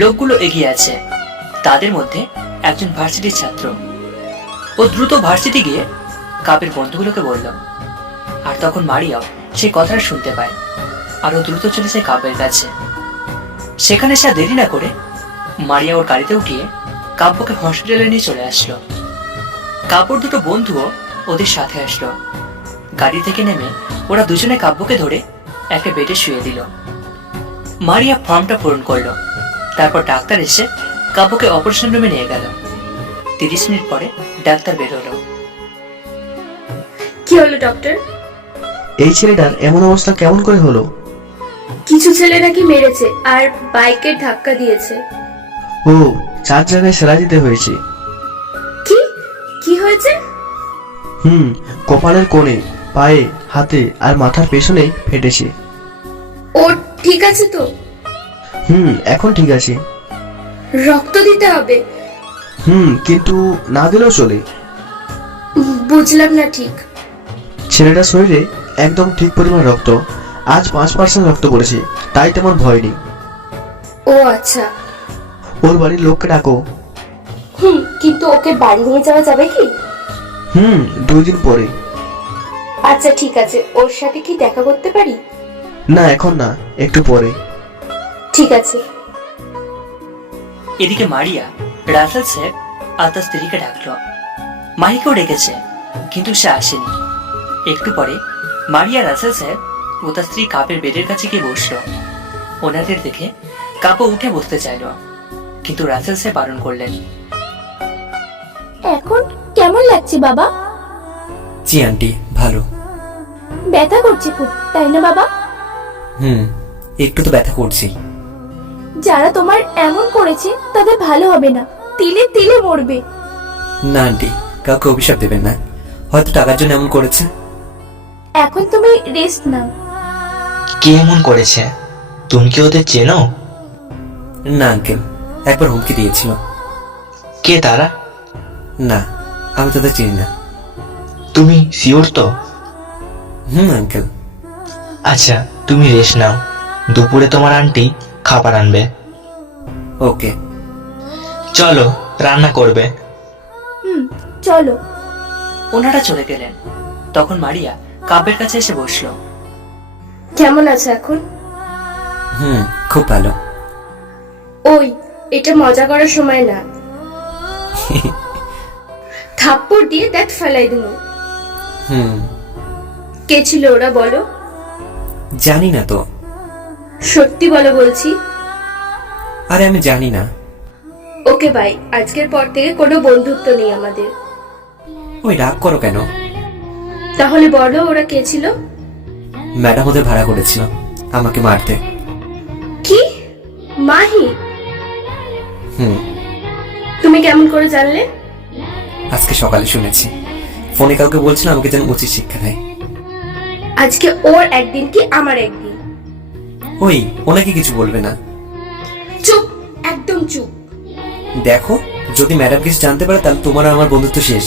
লোকগুলো এগিয়ে আছে, তাদের মধ্যে একজন ভার্সিটির ছাত্র। ও দ্রুত ভার্সিটি গিয়ে কাব্যের বন্ধুগুলোকে বলল। আর তখন মারিয়াও সেই কথাটা শুনতে পায়, আর ও দ্রুত চলে যায় কাব্যের কাছে। সেখানে সে দেরি না করে মারিয়া ওর গাড়িতে উঠিয়ে কাব্যকে হসপিটালে নিয়ে চলে আসলো। কাব্যর দুটো বন্ধুও ওদের সাথে আসলো। গাড়ি থেকে নেমে ওরা দুজনে কাব্যকে ধরে একটা বেডে শুয়ে দিল। মারিয়া ফর্মটা পূরণ করলো। তারপর ডাক্তার এসে কাব্যকে অপারেশন রুমে নিয়ে গেল। 30 মিনিট পরে ডাক্তার বের হলো। কি হলো ডক্টর? এই ছেলেটার এমন অবস্থা কেমন করে হলো? কিছু ছেলে নাকি মেরেছে আর বাইকের ধাক্কা দিয়েছে। ও, 4 জায়গায় সেলাই দিতে হয়েছে। কি কি হয়েছে? কপালের কোণে, পায়ে, হাতে আর মাথার পেছনে ফেটেছে। ও ঠিক আছে তো? এখন ঠিক আছে। রক্ত দিতে হবে? কিন্তু না দিলেও চলে। বুঝলাম না ঠিক। ছেলেটার শরীরে একদম ঠিক পরিমাণ রক্ত, আজ 5% রক্ত পড়েছে, তাই তেমন ভয় নেই। ও আচ্ছা। ওর বাড়ির লোককে ডাকো। কিন্তু ওকে বাড়ি নিয়ে যাওয়া যাবে কি? 2 দিন পরে। আচ্ছা ঠিক আছে, ওর সাথে কি দেখা করতে পারি? না, এখন না, একটু পরে। ঠিক আছে। এদিকে মারিয়া রাসেল সাহেব আর তার স্ত্রীকে ডাকলো। মাহিকেও ডেকেছে, কিন্তু সে আসেনি। একটু পরে মারিয়া রাসেল সাহেব ও তার স্ত্রী কাপের বেডের কাছে গিয়ে বসলো। ওনাদের দেখে কাপও উঠে বসতে চাইলো, কিন্তু রাসেল সাহেব বারণ করলেন। এখন কেমন লাগছে বাবা? জি আন্টি, ভালো। ব্যথা করছে খুব, তাই না বাবা? একটু তো ব্যথা করছি। যারা তোমার এমন করেছে তাদের ভালো হবে না, তিলে তিলে মরবে। না আন্টি, কাউকে অভিশাপ দেবেন না, হয়তো টাকার জন্য এমন করেছে। এখন তুমি রেস্ট নাও। কে এমন করেছে? তুমি কি ওদের চেনো? না আঙ্কেল, একবার হুমকি দিয়েছিল। কে তারা? না, আমি তাদের চিনি না। তুমি শিওর তো? আঙ্কেল। আচ্ছা, তুমি রেস্ট নাও, দুপুরে তোমার আন্টি খাবার আনবে। ওকে। চলো, রান্না করবে। চলো। ওনারা চলে গেলেন। তখন মারিয়া কাব্যের কাছে এসে বসলো। কেমন আছে এখন? খুব ভালো। ওই, এটা মজা করার সময় না। থাপ্পড় দিয়ে দাঁত ফেলাই দিল। কে ছিল ওরা বলো? জানি না তো। সত্যি বলো বলছি। আরে আমি জানি না। ওকে ভাই, আজকের পর থেকে কোনো বন্ধুত্ব নেই আমাদের। ওই রাগ করো কেন? তাহলে বলো ওরা কে ছিল? ম্যাডাম ওদের ভাড়া করেছিল আমাকে মারতে। কি? মাহি? তুমি কেমন করে জানলে? আজকে সকালে শুনেছি। ফোনে কাউকে বলছিল আমাকে যেন উচিত শিক্ষা দেয়। আজকে ওর একদিন কি আমার একদিন? ওই ওনাকে কিছু বলবে না। চুপ, একদম চুপ। দেখো, যদি ম্যাডাম কিছু জানতে পারে তাহলে তোমার আর আমার বন্ধুত্ব শেষ।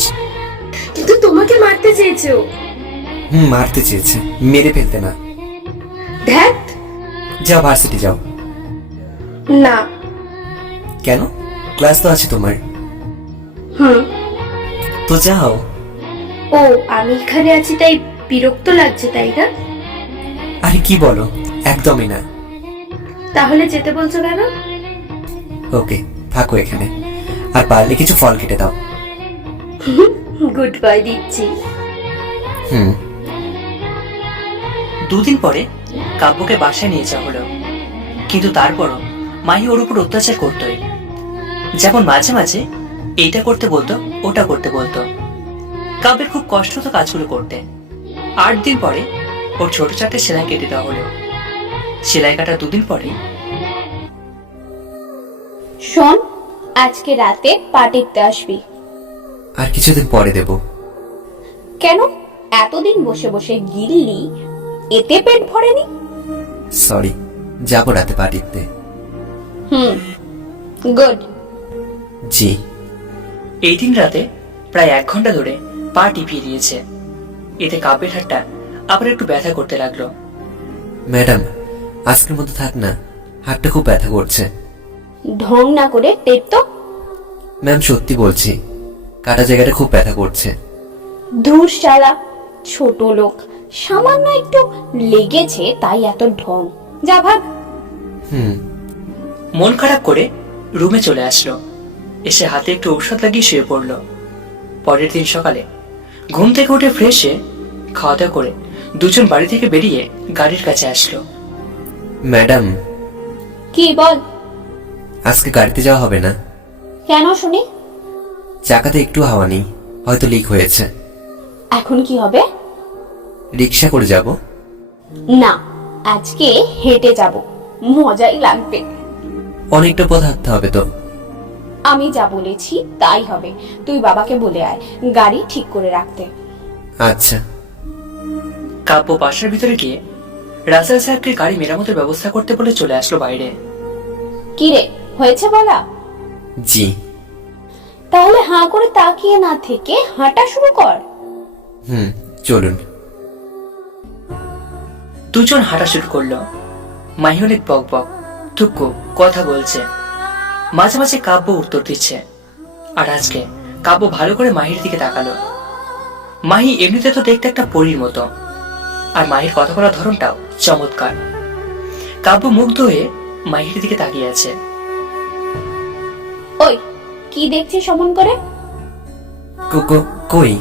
কিন্তু তোমাকে মারতে চেয়েছে ও। মারতে চেয়েছে, মেরে ফেলতে না। ধ্যাত। যাও ভার্সিটি যাও। না। কেন? ক্লাস তো আছে তোমার। তো যাও। ও, আমি এখানে আছি তাই বিরক্ত লাগছে, তাই না? আরে কি বলো, একদমই না। তাহলে যেতে বলছো কেন? ওকে, থাকো এখানে, আর পারলে কিছু ফল কেটে দাও। গুড বাই দিচ্ছি। দুদিন পরে কাব্যকে বাসায় নিয়ে যাওয়া হলো। কিন্তু তারপরও মাহি ওর উপর অত্যাচার করতোই। যেমন মাঝে মাঝে এইটা করতে বলতো, ওটা করতে বলতো। কাব্যের খুব কষ্ট হতো কাজগুলো করতে। 8 দিন পরে ওর ছোট চারটে সেলাই কেটে দেওয়া হলো। সেলাই কাটা 2 দিন পরে শোন, আজকে রাতে পার্টিতে আসবি। আর কিছুদিন পরে দেব। কেন? এতদিন বসে বসে গিললি, এতে পেট ভরেনি? সরি, যাবো রাতে পার্টিতে। গুড। জি। এই দিন রাতে প্রায় 1 ঘন্টা ধরে পা টিপিয়ে দিয়েছে। এতে কাব্যের হাতটা আবার একটু ব্যথা করতে লাগলো। ম্যাডাম, আজকের মতো থাক না, হাতটা খুব ব্যথা করছে। ঢং না করে পেট তো। ম্যাম সত্যি বলছি, কাটা জায়গাটা খুব ব্যথা করছে। ধুর শালা, ছোট লোক, সামান্য একটু লেগেছে তাই এত ঢং। যা ভাগ। মন খারাপ করে রুমে চলে আসলো। এসে হাতে একটু ঔষধ লাগিয়ে শুয়ে পড়লো। পরের দিন সকালে ঘুম থেকে উঠে ফ্রেশ হয়ে খাওয়া দাওয়া করে দুজন বাড়ি থেকে বেরিয়ে গাড়ির কাছে আসলো। ম্যাডাম, কি বল? আজকে গাড়িতে যাওয়া হবে না। কেন শুনি? চাকাতে একটু হাওয়া নেই, হয়তো লিক হয়েছে। এখন কি হবে? রিক্সা করে যাব। না, আজকে হেঁটে যাব, মজাই লাগবে। অনেকটা পথ হাঁটতে হবে তো। আমি যা বলেছি তাই হবে। তুই বাবাকে বলে আয় গাড়ি ঠিক করে রাখতে। আচ্ছা। কাব্য বাসার ভিতরে গিয়ে রাসেল সাহেবকে গাড়ি মেরামতের ব্যবস্থা করতে বলে চলে আসলো বাইরে। কি রে, হয়েছে বলা? জি। তাহলে হাঁ করে তাকিয়ে না থেকে হাঁটা শুরু কর। চলুন। দুজন হাঁটা শুরু করলো। মাহি অনেক বক বক টুকু কথা বলছে, মাঝে মাঝে কাব্য উত্তর দিচ্ছে। আর আজকে কাব্য ভালো করে মাহির দিকে তাকালো। মাহি এমনিতে তো দেখতে একটা পরীর মতো, আর মাহির কথা বলার ধরনটাও চমৎকার। কাব্য মুগ্ধ হয়ে মাহির দিকে তাকিয়ে আছে। ওই, কি দেখছিস অমন করে? কই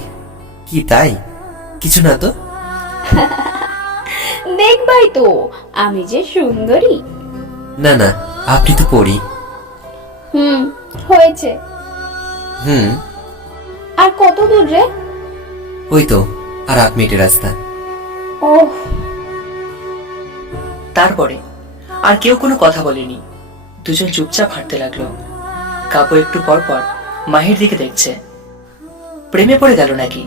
কি তাই? কিছু না তো। দেখবাই তো আমি যে সুন্দরী। না না, আপনি তো পড়ি। হয়েছে। আর কত দূর রে? ওই তো আর 8 মিনিটের রাস্তা। ওহ। তারপরে আর কেউ কোনো কথা বলেনি। দুজন চুপচাপ হাঁটতে লাগলো। কাব্য একটু পর পর মাহির দিকে দেখছে। প্রেমে পড়ে গেল নাকি?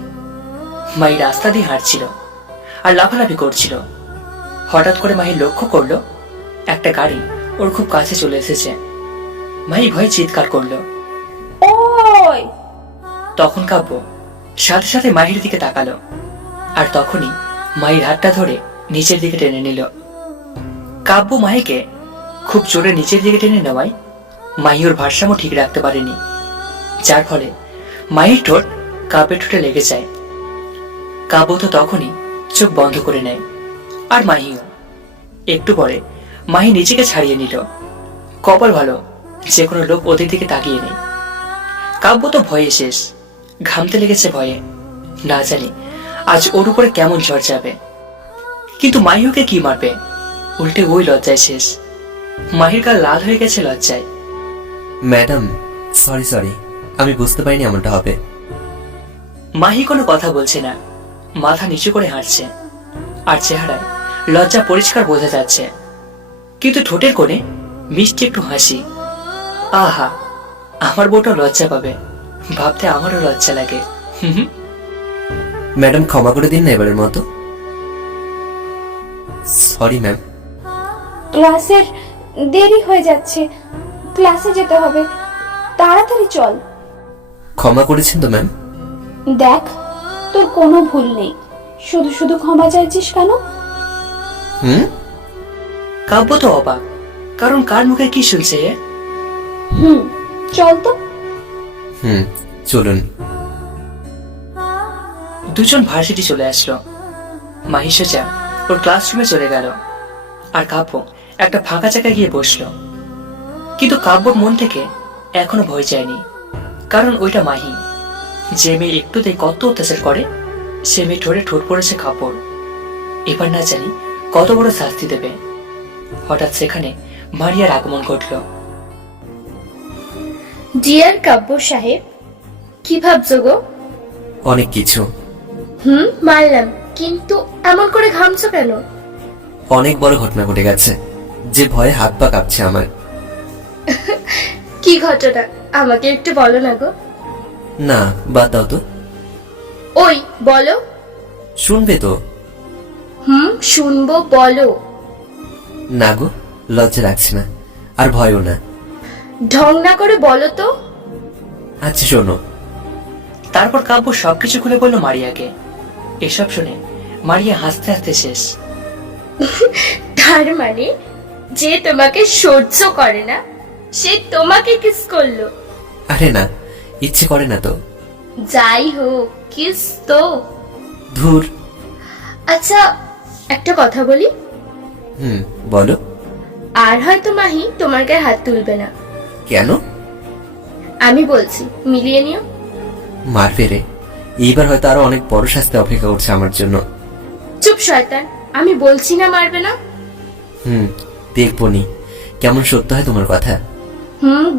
মাহি রাস্তা দিয়ে হাঁটছিল আর লাফালাফি করছিল। হঠাৎ করে মাহি লক্ষ্য করলো একটা গাড়ি ওর খুব কাছে চলে এসেছে। মাহি ভয়ে চিৎকার করলো। ওই! তখন কাব্য সাথে সাথে মাহির দিকে তাকালো, আর তখনই মাহির হাতটা ধরে নিচের দিকে টেনে নিল। কাব্য মাহিকে খুব জোরে নিচের দিকে টেনে নেওয়ায় মাহি ওর ভারসাম্য ঠিক রাখতে পারেনি, যার ফলে মাহির ঠোঁট কাব্যের ঠোঁটে লেগে যায়। কাব্য তো তখনই চোখ বন্ধ করে নেয়, আর মাহিও। একটু পরে মাহি নিজেকে ছাড়িয়ে নিল। কপাল ভালো যে কোনো লোক ওদের দিকে তাকিয়ে নেই। কাব্য তো ভয়ে শেষ, ঘামতে লেগেছে ভয়ে। না জানি আজ ওর উপরে কেমন ঝড় যাবে। কিন্তু মাহিওকে কি মারবে, উল্টে ওই লজ্জায় শেষ। মাহির গাল লাল হয়ে গেছে লজ্জায়। ম্যাডাম, সরি, আমি বুঝতে পারিনি এমনটা হবে। মাহি কোনো কথা বলছে না, মাথা নিচু করে হাঁটছে, আর চেহারায় লজ্জা পরিষ্কার বোঝা যাচ্ছে। কিন্তু ঠোঁটের কোণে মিষ্টি একটু হাসি। আহা, আমার বউটা লজ্জা পাবে, ভাবতে আমারও লজ্জা লাগে। ম্যাডাম ক্ষমা করে দিন না এবারের মতো। Sorry ma'am. ক্লাসের দেরি হয়ে যাচ্ছে, ক্লাসে যেতে হবে, তাড়াতাড়ি চল। ক্ষমা করেছেন তো ম্যাম? দেখ, তোর কোনো ভুল নেই, শুধু শুধু ক্ষমা চাইছিস কেন? কাব্য তো অবাক, কারণ কার মুখে কি শুনছে এ? চল তো। চলুন। দুজন ভার্সিটি চলে আসলো। মাহি সোজা ওর ক্লাসরুমে চলে গেল, আর কাব্য একটা ফাঁকা জায়গায় গিয়ে বসলো। কিন্তু কাব্যর মন থেকে এখনো ভয় যায়নি, কারণ ওইটা মাহি। যে মেয়ে একটুতেই কত অত্যাচার করে, সে মেয়ে ঠোঁটে ঠোঁট পড়েছে কাব্যর। এবার না জানি কত বড় শাস্তি দেবে। হঠাৎ সেখানে মারিয়ার আগমন ঘটল। ডিয়ার কাব্য সাহেব, কি ভাবছো গো? অনেক কিছু। মানলাম, কিন্তু এমন করে ঘামছো কেন? অনেক বড় ঘটনা ঘটে গেছে, যে ভয়ে হাত পা কাঁপছে আমার। কি ঘটনা আমাকে একটু বলো না গো। না, বাদ দাও তো। ওই বলো। শুনবে তো? শুনবো, বলো। না গো, লজ্জা লাগছে না, আর ভয়ও না। ঢং না করে বলো তো। আচ্ছা শোনো। তারপর কাব্য সবকিছু খুলে বলল মারিয়াকে। এসব শুনে মারিয়া হাসতে হাসতে শেষ। তার মানে যে তোমাকে সহ্য করে না, সে তোমাকে কিস করলো? আরে না, ইচ্ছে করে না তো। যাই হোক, কিস তো। ধুর। আচ্ছা, একটা কথা বলি। বলো। আর হয়তো মাহি তোমার গায়ে হাত তুলবে না। কেন? আমি বলছি, মিলিয়ে নিও। মারবে রে, এইবার হয়তো আরো অনেক বড় শাস্তি অপেক্ষা করছে আমার জন্য। চুপ শয়তান, আমি বলছি না মারবে না। দেখবো নি কেমন সত্য হয় তোমার কথা।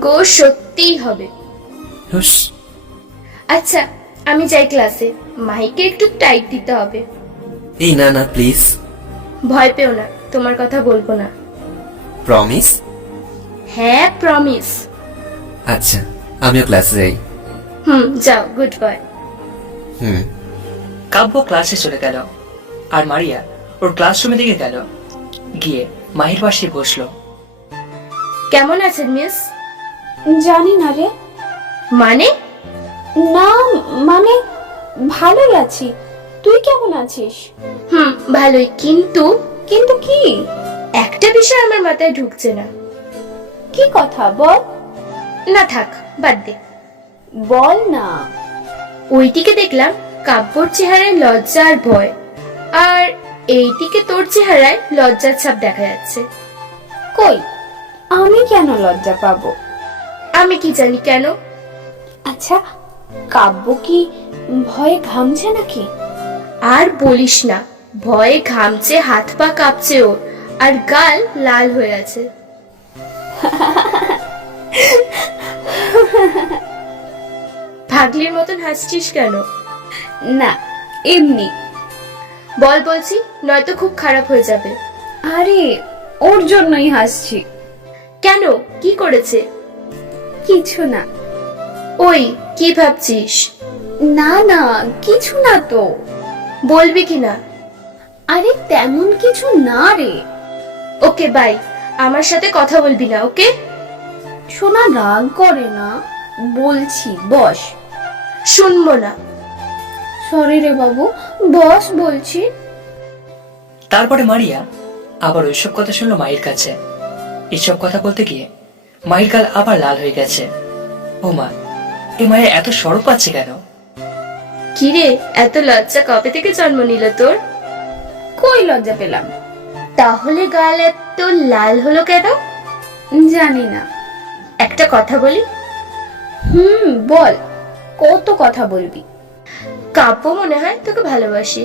গো, সত্যিই হবে। হুস। আচ্ছা, আমি যাই ক্লাসে, মাহিকে একটু টাইট দিতে হবে। এই না না, প্লিজ। ভয় পেও না, তোমার কথা বলবো না। প্রমিস? হ্যাঁ, প্রমিস। আচ্ছা, আমিও ক্লাসে যাই। যাও, গুড বয়। কাব্য ক্লাসে চলে গেল, আর মারিয়া ওর ক্লাসরুমের দিকে গেল। গিয়ে মাহির পাশে বসলো। কেমন আছেন মিস? জানি না রে। মানে? না মানে ভালোই আছি, তুই কেমন আছিস? ভালোই, কিন্তু কিন্তু কি? একটা বিষয় আমার মাথায় ঢুকছে না। কি কথা বল। না থাক, বাদ দে। বল না। ওইদিকে দেখলাম কাব্যর চেহারায় লজ্জা আর ভয়, আর এইদিকে তোর চেহারায় লজ্জার ছাপ দেখা যাচ্ছে। কই, আমি কেন লজ্জা পাবো? আমি কি জানি কেন। আচ্ছা, কাব্য কি ভয়ে ঘামছে নাকি? আর বলিস না, ভয়ে ঘামছে, হাত পা কাঁপছে ওর, আর গাল লাল হয়ে আছে। পাগলির মতন হাসছিস কেন? না, এমনি। বল বলছি, নয়তো খুব খারাপ হয়ে যাবে। আরে, ওর জন্যই হাসছি। কেন, কি করেছে? কিছু না। ওই, কি ভাবছিস? না না, কিছু না তো। বলবি কি না? আরে তেমন কিছু না রে। ওকে বাই, আমার সাথে কথা বলবি না, ওকে? সোনা রাগ করে না, বলছি বস। শুনবো না। সরি রে বাবু, বস বলছি। তারপরে মারিয়া আবার ওইসব কথা শুনলো মায়ের কাছে। এইসব কথা বলতে গিয়ে মায়ের গাল আবার লাল হয়ে গেছে। ও মা, এ মায়ের এত সরব পাচ্ছে কেন? কিরে, এত লজ্জা কবে থেকে জন্ম নিল তোর? কই লজ্জা পেলাম? তাহলে গাল এত লাল হলো কেন? জানি না। একটা কথা বলি। বল, কত কথা বলবি? কাব্য মনে হয় তোকে ভালোবাসে।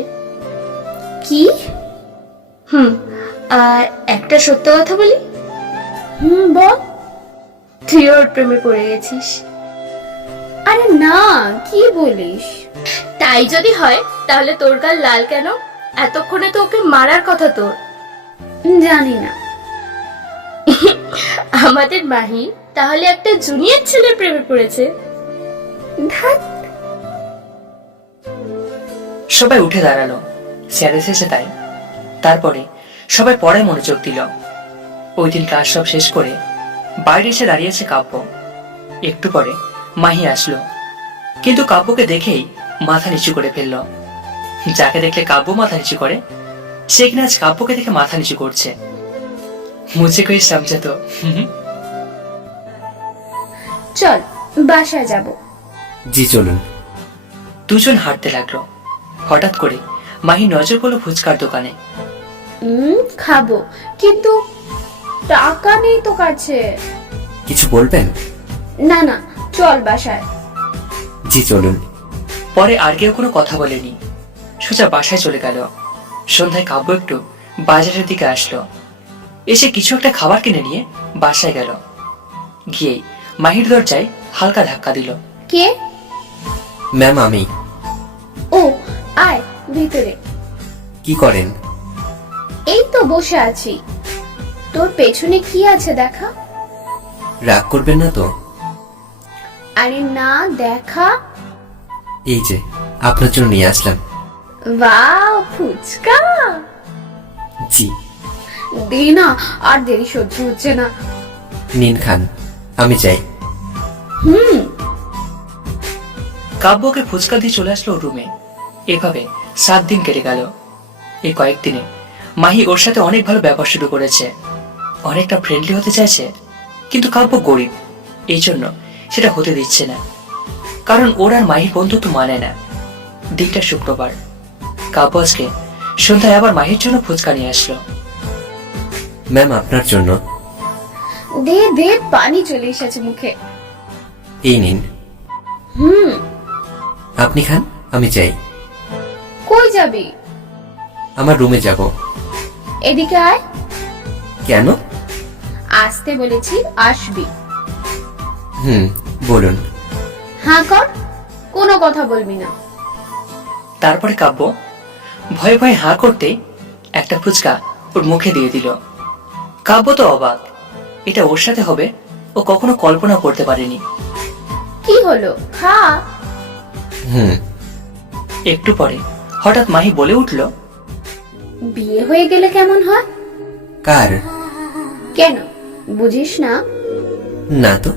কি? আর একটা সত্য কথা বলি, বল। তুই ওর প্রেমে পড়ে গেছিস। আরে না, কি বলিস? তাই যদি হয় তাহলে তোর গাল লাল কেন? এতক্ষণে তো ওকে মারার কথা তোর। জানি না। আমাদের মাহি তাহলে একটা জুনিয়র ছেলের প্রেমে পড়েছে। ধ্যাৎ। সবাই উঠে দাঁড়ালো, স্যারের শেষে তাই। তারপরে সবাই পড়ায় মনোযোগ দিল। ওই দিন ক্লাস সব শেষ করে বাইরে এসে দাঁড়িয়েছে কাব্য। একটু পরে মাহি আসলো, কিন্তু কাব্যকে দেখেই মাথা নিচু করে ফেলল। যাকে দেখলে কাব্য মাথা নিচু করে, সে কিনা আজ কাব্যকে দেখে মাথা নিচু করছে। মুঝে কই সমঝা তো। চল বাসায় যাব। জি চলুন। দুজন হাঁটতে লাগলো। হঠাৎ করে মাহি নজর পড়লো ফুচকার দোকানে। খাবো, কিন্তু টাকা নেই তো কাছে। কিছু বলবেন? না না, চল বাসায়। জি চলুন। পরে আর কেউ কোনো কথা বলেনি, সোজা বাসায় চলে গেল। সন্ধ্যায় কাব্য একটু বাজারের দিকে আসলো। এসে কিছু একটা খাবার কিনে নিয়ে বাসায় গেল। গিয়েই মাহির দরজায় হালকা ধাক্কা দিল। কে? ম্যাম আমি। ও, আয় ভিতরে। কি করেন? এই তো বসে আছি। তোর পেছনে কি আছে দেখা? রাগ করবেন না তো? আরে না, দেখা। এই যে আপনার জন্য নিয়ে আসলাম। ওয়াও, ফুচকা। জি। দে না, আর দেরি সহ্য হচ্ছে না। নিন খান, আমি যাই। কাব্যকে ফুচকা দিয়ে চলে আসলো রুমে। এভাবে 7 দিন কেটে গেল। এই কয়েকদিনে মাহি ওর সাথে অনেক ভালো ব্যবহার শুরু করেছে, অনেকটা ফ্রেন্ডলি হতে চাইছে। কিন্তু কাব্য গরিব, এই জন্য সেটা হতে দিচ্ছে না। কারণ ওর আর মাহির বন্ধুত্ব মানে না। দিনটা শুক্রবার। কাব্য আজকে সন্ধ্যায় আবার মাহির জন্য ফুচকা নিয়ে আসলো। ম্যাম আপনার জন্য। দে দে, পানি চলে এসেছে মুখে। এই নিন। আপনি খান, আমি যাই। কই যাবি? আমার রুমে যাব। এদিকে আয়। কেন? আসতে বলেছি, আসবি। বলুন। হ্যাঁ কর, কোনো কথা বলবি না। তারপরে কাব্য ভয়ে ভয়ে হাঁ করতে একটা ফুচকা ওর মুখে দিয়ে দিল। কাব্য তো অবাক, এটা ওর সাথে হবে ও কখনো কল্পনা করতে পারেনি। কি হলো, খা। একটু পরে হঠাৎ মাহি বলে উঠল, বিয়ে হয়ে গেলে কেমন হয়? কার? কেন বুঝিস না? না তো।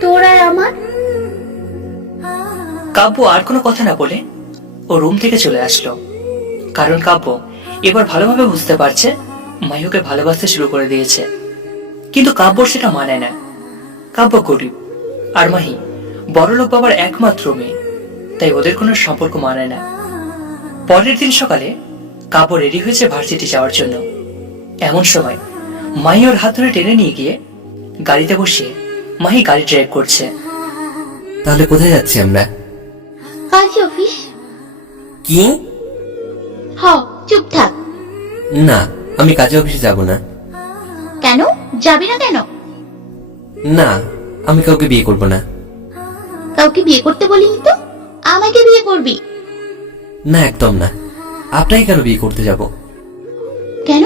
তোরা আমার। কাব্য আর কোনো কথা না বলে ও রুম থেকে চলে আসলো। কারণ কাব্য এবার ভালোভাবে বুঝতে পারছে মাহি ওকে ভালোবাসতে শুরু করে দিয়েছে। কিন্তু কাব্য সেটা মানে না। কাব্য গরিব, আর মাহি বড়লোক বাবার একমাত্র মেয়ে, তাই ওদের কোনো সম্পর্ক মানে না। পরের দিন সকালে কাব্য রেডি হয়েছে ভার্সিটি যাওয়ার জন্য। এমন সময় মাহি ওর হাত ধরে টেনে নিয়ে গিয়ে গাড়িতে বসিয়ে মাহি গাড়ি ড্রাইভ করছে। তাহলে কোথায় যাচ্ছি আমরা? কাজী অফিস। কি? চুপ থাক। না, আমি কাজে অফিসে যাব না। কেন যাবি না কেন? না, আমি কাউকে বিয়ে করব না। কাউকে বিয়ে করতে বলিনি তো, আমাকে বিয়ে করবি। না, একদম না। আপনাকে কেন বিয়ে করতে যাব? কেন?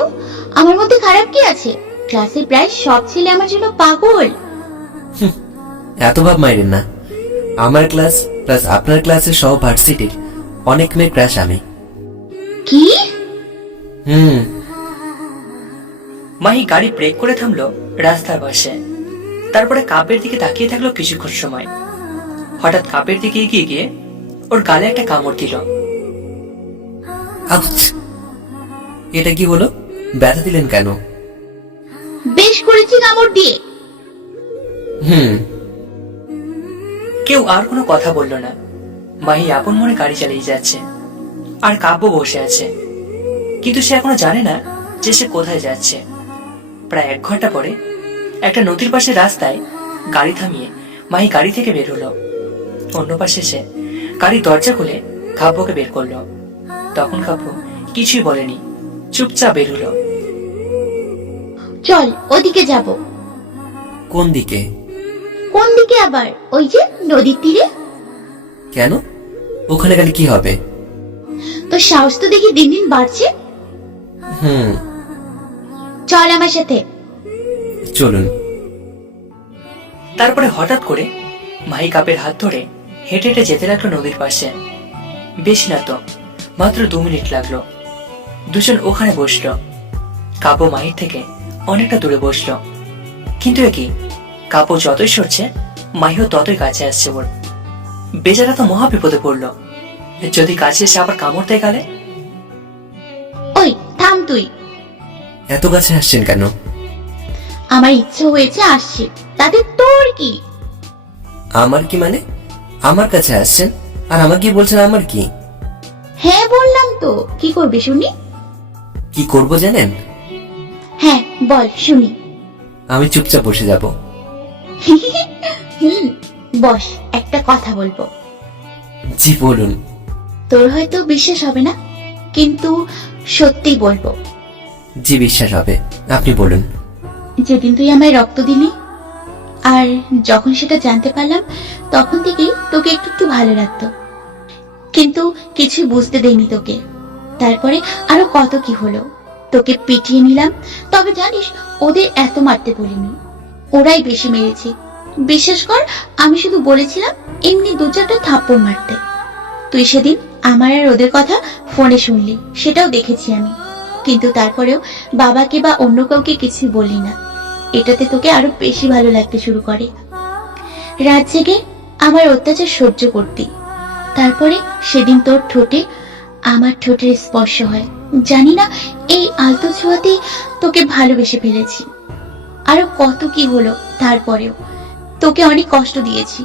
আমার মধ্যে খারাপ কি আছে? ক্লাসে প্রায় সব ছেলে আমার জন্য পাগল। এত ভাব মাইরেন না। আমার ক্লাস প্লাস আপনার ক্লাসের সব ভার্সিটির অনেক মেয়ে ক্রাশ আমি। কি? মাহি গাড়ি ব্রেক করে থামলো রাস্তার পাশে। তারপরে কাপের দিকে তাকিয়ে থাকলো কিছুক্ষণ সময়। হঠাৎ কাপের দিকে এগিয়ে গিয়ে ওর গালে একটা কামড় দিল। আউচ! এটা কি হলো? ব্যথা দিলেন কেন? বেশ করেছি কামড় দিয়ে। কেউ আর কোনো কথা বলল না। মাহি আপন মনে গাড়ি চালিয়ে যাচ্ছে আর কাব্য বসে আছে, কিন্তু সে এখনো জানে না যে সে কোথায় যাচ্ছে। প্রায় 1 ঘন্টা পরে একটা নদীর পাশে রাস্তায় গাড়ি থামিয়ে মাহি গাড়ি থেকে বের হলো। অন্য পাশে সে গাড়ির দরজা খুলে কাব্যকে বের করলো। তখন কাব্য কিছুই বলেনি, চুপচাপ বের হলো। চল ওদিকে যাব। কোন দিকে? কোন দিকে আবার? ওই যে নদীর তীরে। কেন? ওখানে গেলে কি হবে? তোর সাহস তো দেখি দিন দিন বাড়ছে। হুম, চল আমার সাথে। চলুন। তারপরে হঠাৎ করে মাহি কাপের হাত ধরে হেঁটে হেঁটে যেতে লাগলো নদীর পাশে। বেশি না তো, মাত্র 2 মিনিট লাগলো। দুজন ওখানে বসলো। কাব্য মাহির থেকে অনেকটা দূরে বসলো। কিন্তু এ কি, কাব্য যতই সরছে মাহিও ততই কাছে আসছে ওর। বেচারা তো মহা বিপদে পড়লো। যদি কাছে এসে আবার কামড় দেয় গালে? ওই থাম তুই। এত কাছে আসছেন কেন? আমার ইচ্ছে হয়েছে আসছি, তাতে তোর কি? আমার কি মানে? আমার কাছে আসছেন আর আমার কি বলছেন? আমার কি? হ্যাঁ বললাম তো, কি করবি শুনি? কি করব জানেন? হ্যাঁ বল শুনি। আমি চুপচাপ বসে যাব। বস, একটা কথা বলবো। জি বলুন। তোর হয়তো বিশ্বাস হবে না, কিন্তু সত্যি বলবো। জি বিশ্বাস হবে, আপনি বলুন। যেদিন তুই আমায় রক্ত দিলি, আর যখন সেটা জানতে পারলাম, তখন থেকেই তোকে একটু একটু ভালো লাগতো, কিন্তু কিছু বুঝতে দেইনি তোকে। তারপরে আরো কত কি হলো, তোকে পিটিয়ে নিলাম। তবে জানিস, ওদের এত মারতে বলিনি, ওরাই বেশি মেরেছে। বিশ্বাস কর, আমি শুধু বলেছিলাম এমনি 2-4টা থাপ্পড় মারতে। তুই সেদিন আমার আর ওদের কথা ফোনে শুনলি, সেটাও দেখেছি আমি, কিন্তু তারপরেও বাবাকে বা অন্য কাউকে কিছু বলি না। এটাতে তোকে আরো বেশি ভালো লাগতে শুরু করে। রাত জেগে আমার অত্যাচার সহ্য করতি। তারপরে সেদিন তোর ঠোঁটে আমার ঠোঁটের স্পর্শ হয়। জানি না, এই আলতো ছোঁয়াতে তোকে ভালোবেসে ফেলেছি। আরো কত কি হলো, তারপরেও তোকে অনেক কষ্ট দিয়েছি,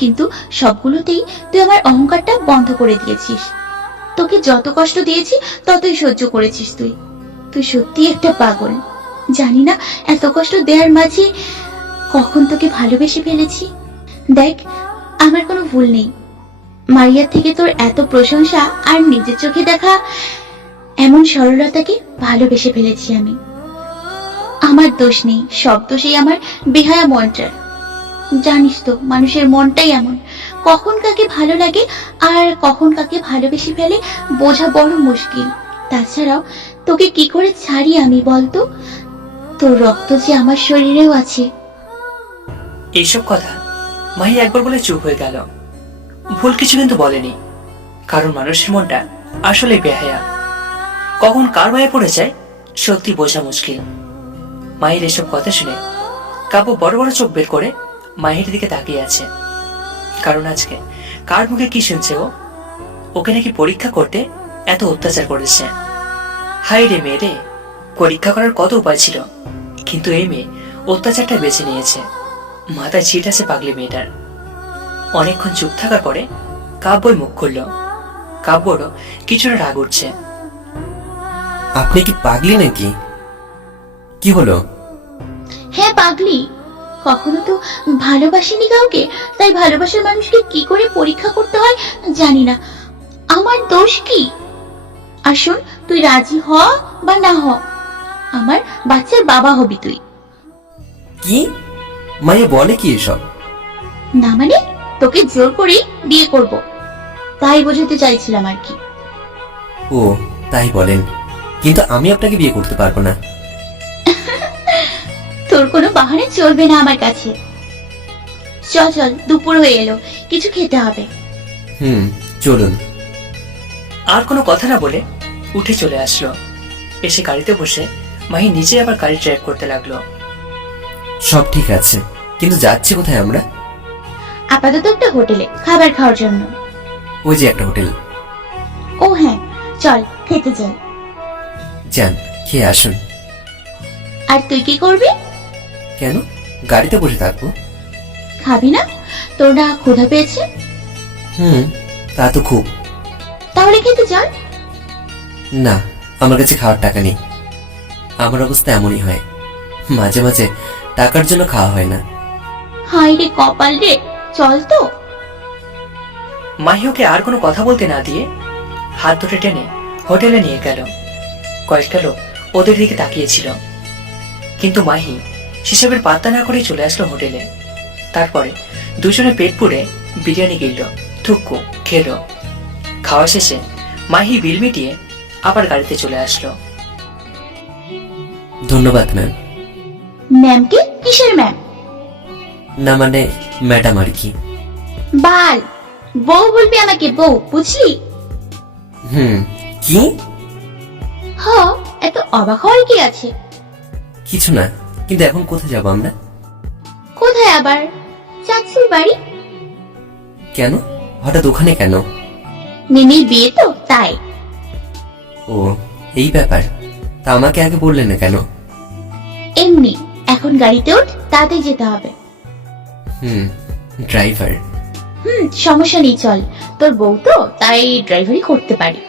কিন্তু সবগুলোতেই তুই আমার অহংকারটা বন্ধ করে দিয়েছিস। তোকে যত কষ্ট দিয়েছি ততই সহ্য করেছিস তুই। তুই সত্যি একটা পাগল। জানি না এত কষ্ট দেওয়ার মাঝে কখন তোকে ভালোবেসে ফেলেছি। দেখ, আমার কোনো ভুল নেই। মারিয়ার থেকে তোর এত প্রশংসা আর নিজের চোখে দেখা এমন সরলতাকে ভালোবেসে ফেলেছি আমি। আমার দোষ নেই, সব দোষই আমার বেহায়া মনটার। জানিস তো, মানুষের মনটাই এমন, কখন কাকে ভালো লাগে আর কখন কাকে ভালোবেসে ফেলে বোঝা বড় মুশকিল। তাছাড়াও তোকে কি করে ছাড়ি আমি বলতো? তোর রক্ত যে আমার শরীরেও আছে। এইসব কথা মাহি একবার বলে চুপ হয়ে গেল। ভুল কিছু কিন্তু বলেনি, কারণ মানুষের মনটা আসলে বেহায়া। কখন কার মায়ে পড়ে যায় সত্যি বোঝা মুশকিল। মাহির এসব কথা শুনে কাব্য বড় বড় চোখ বের করে মাহির দিকে তাকিয়ে আছে। কারণ আজকে কার মুখে কি শুনছে ও? ওকে নাকি পরীক্ষা করতে এত অত্যাচার করেছে। হাই রে মেয়ে রে, পরীক্ষা করার কত উপায় ছিল, কিন্তু এই মেয়ে অত্যাচারটা বেছে নিয়েছে। মাথায় ছিট আছে পাগলি মেয়েটার। অনেকক্ষণ চুপ থাকার পরে কাব্যই মুখ খুলল। কাব্যরও কিছুটা রাগ উঠছে। আপনি কি পাগলি নাকি? কি হলো? হ্যাঁ পাগলি, কখনো তো ভালোবাসিনি কাউকে, তাই ভালোবাসার মানুষকে কি করে পরীক্ষা করতে হয় জানি না। আমার দোষ কি? আর শোন, তুই রাজি হ বা না হ, আমার বাচ্চার বাবা হবি তুই। কি মাইয়া বলে কি এসব? না মানে, তোকে জোর করেই বিয়ে করব, তাই বোঝাতে চাইছিলাম আর কি। ও তাই বলেন, কিন্তু আমি আপনাকে বিয়ে করতে পারবো না। তোর কোনো বাহানে চলবে না আমার কাছে। চল চল, দুপুর হয়ে এলো, কিছু খেতে হবে। চলুন। আর কোনো কথা না বলে উঠে চলে আসলো। এসে গাড়িতে বসে মাহি নিজে আবার গাড়ি ড্রাইভ করতে লাগলো। সব ঠিক আছে, কিন্তু যাচ্ছি কোথায় আমরা? আপাতত একটা হোটেলে খাবার খাওয়ার জন্য। ওই যে একটা হোটেল। ও হ্যাঁ, চল খেতে যাই। যান, খেয়ে আসুন। আর তুই কি করবি? কেন, গাড়িতে বসে থাকবো। খাবি না? তোর না ক্ষুধা পেয়েছে? তা তো খুব। তাহলে খেতে চল। না, আমার কাছে খাওয়ার টাকা নেই। আমার অবস্থা এমনই হয়, মাঝে মাঝে টাকার জন্য খাওয়া হয় না। হাই রে কপাল রে, চল তো। মাহি ওকে আর কোনো কথা বলতে না দিয়ে হাত ধরে টেনে হোটেলে নিয়ে গেল। কয়েকটা লোক ওদের দিকে তাকিয়েছিল, কিন্তু মাহি সেসবের পাত্তা না করে চলে আসলো হোটেলে। তারপরে দুজনে পেট পুড়ে বিরিয়ানি কিনল, থুক্কু খেলো। খাওয়া শেষে মাহি বিল মিটিয়ে আবার গাড়িতে চলে আসলো। ধন্যবাদ ম্যাম। ম্যামকে? কিসের ম্যাম? না মানে ম্যাডাম আর কি। বাল, বউ বলবি আমাকে, বউ, বুঝলি? কি? হ, এত অবাক হওয়ার কি আছে? কিছু না, কিন্তু এখন কোথায় যাবো আমরা? কোথায় আবার? চাচির বাড়ি। কেন হঠাৎ ওখানে কেন? মিমির বিয়ে তো, তাই। ও এই ব্যাপার, তা আমাকে আগে বললে না কেন? এমনি, এখন গাড়িতে ওঠ, তাতে যেতে হবে। ড্রাইভার? সমস্যা নেই, চল। তোর বউ তো, তাই ড্রাইভারি করতে পারি।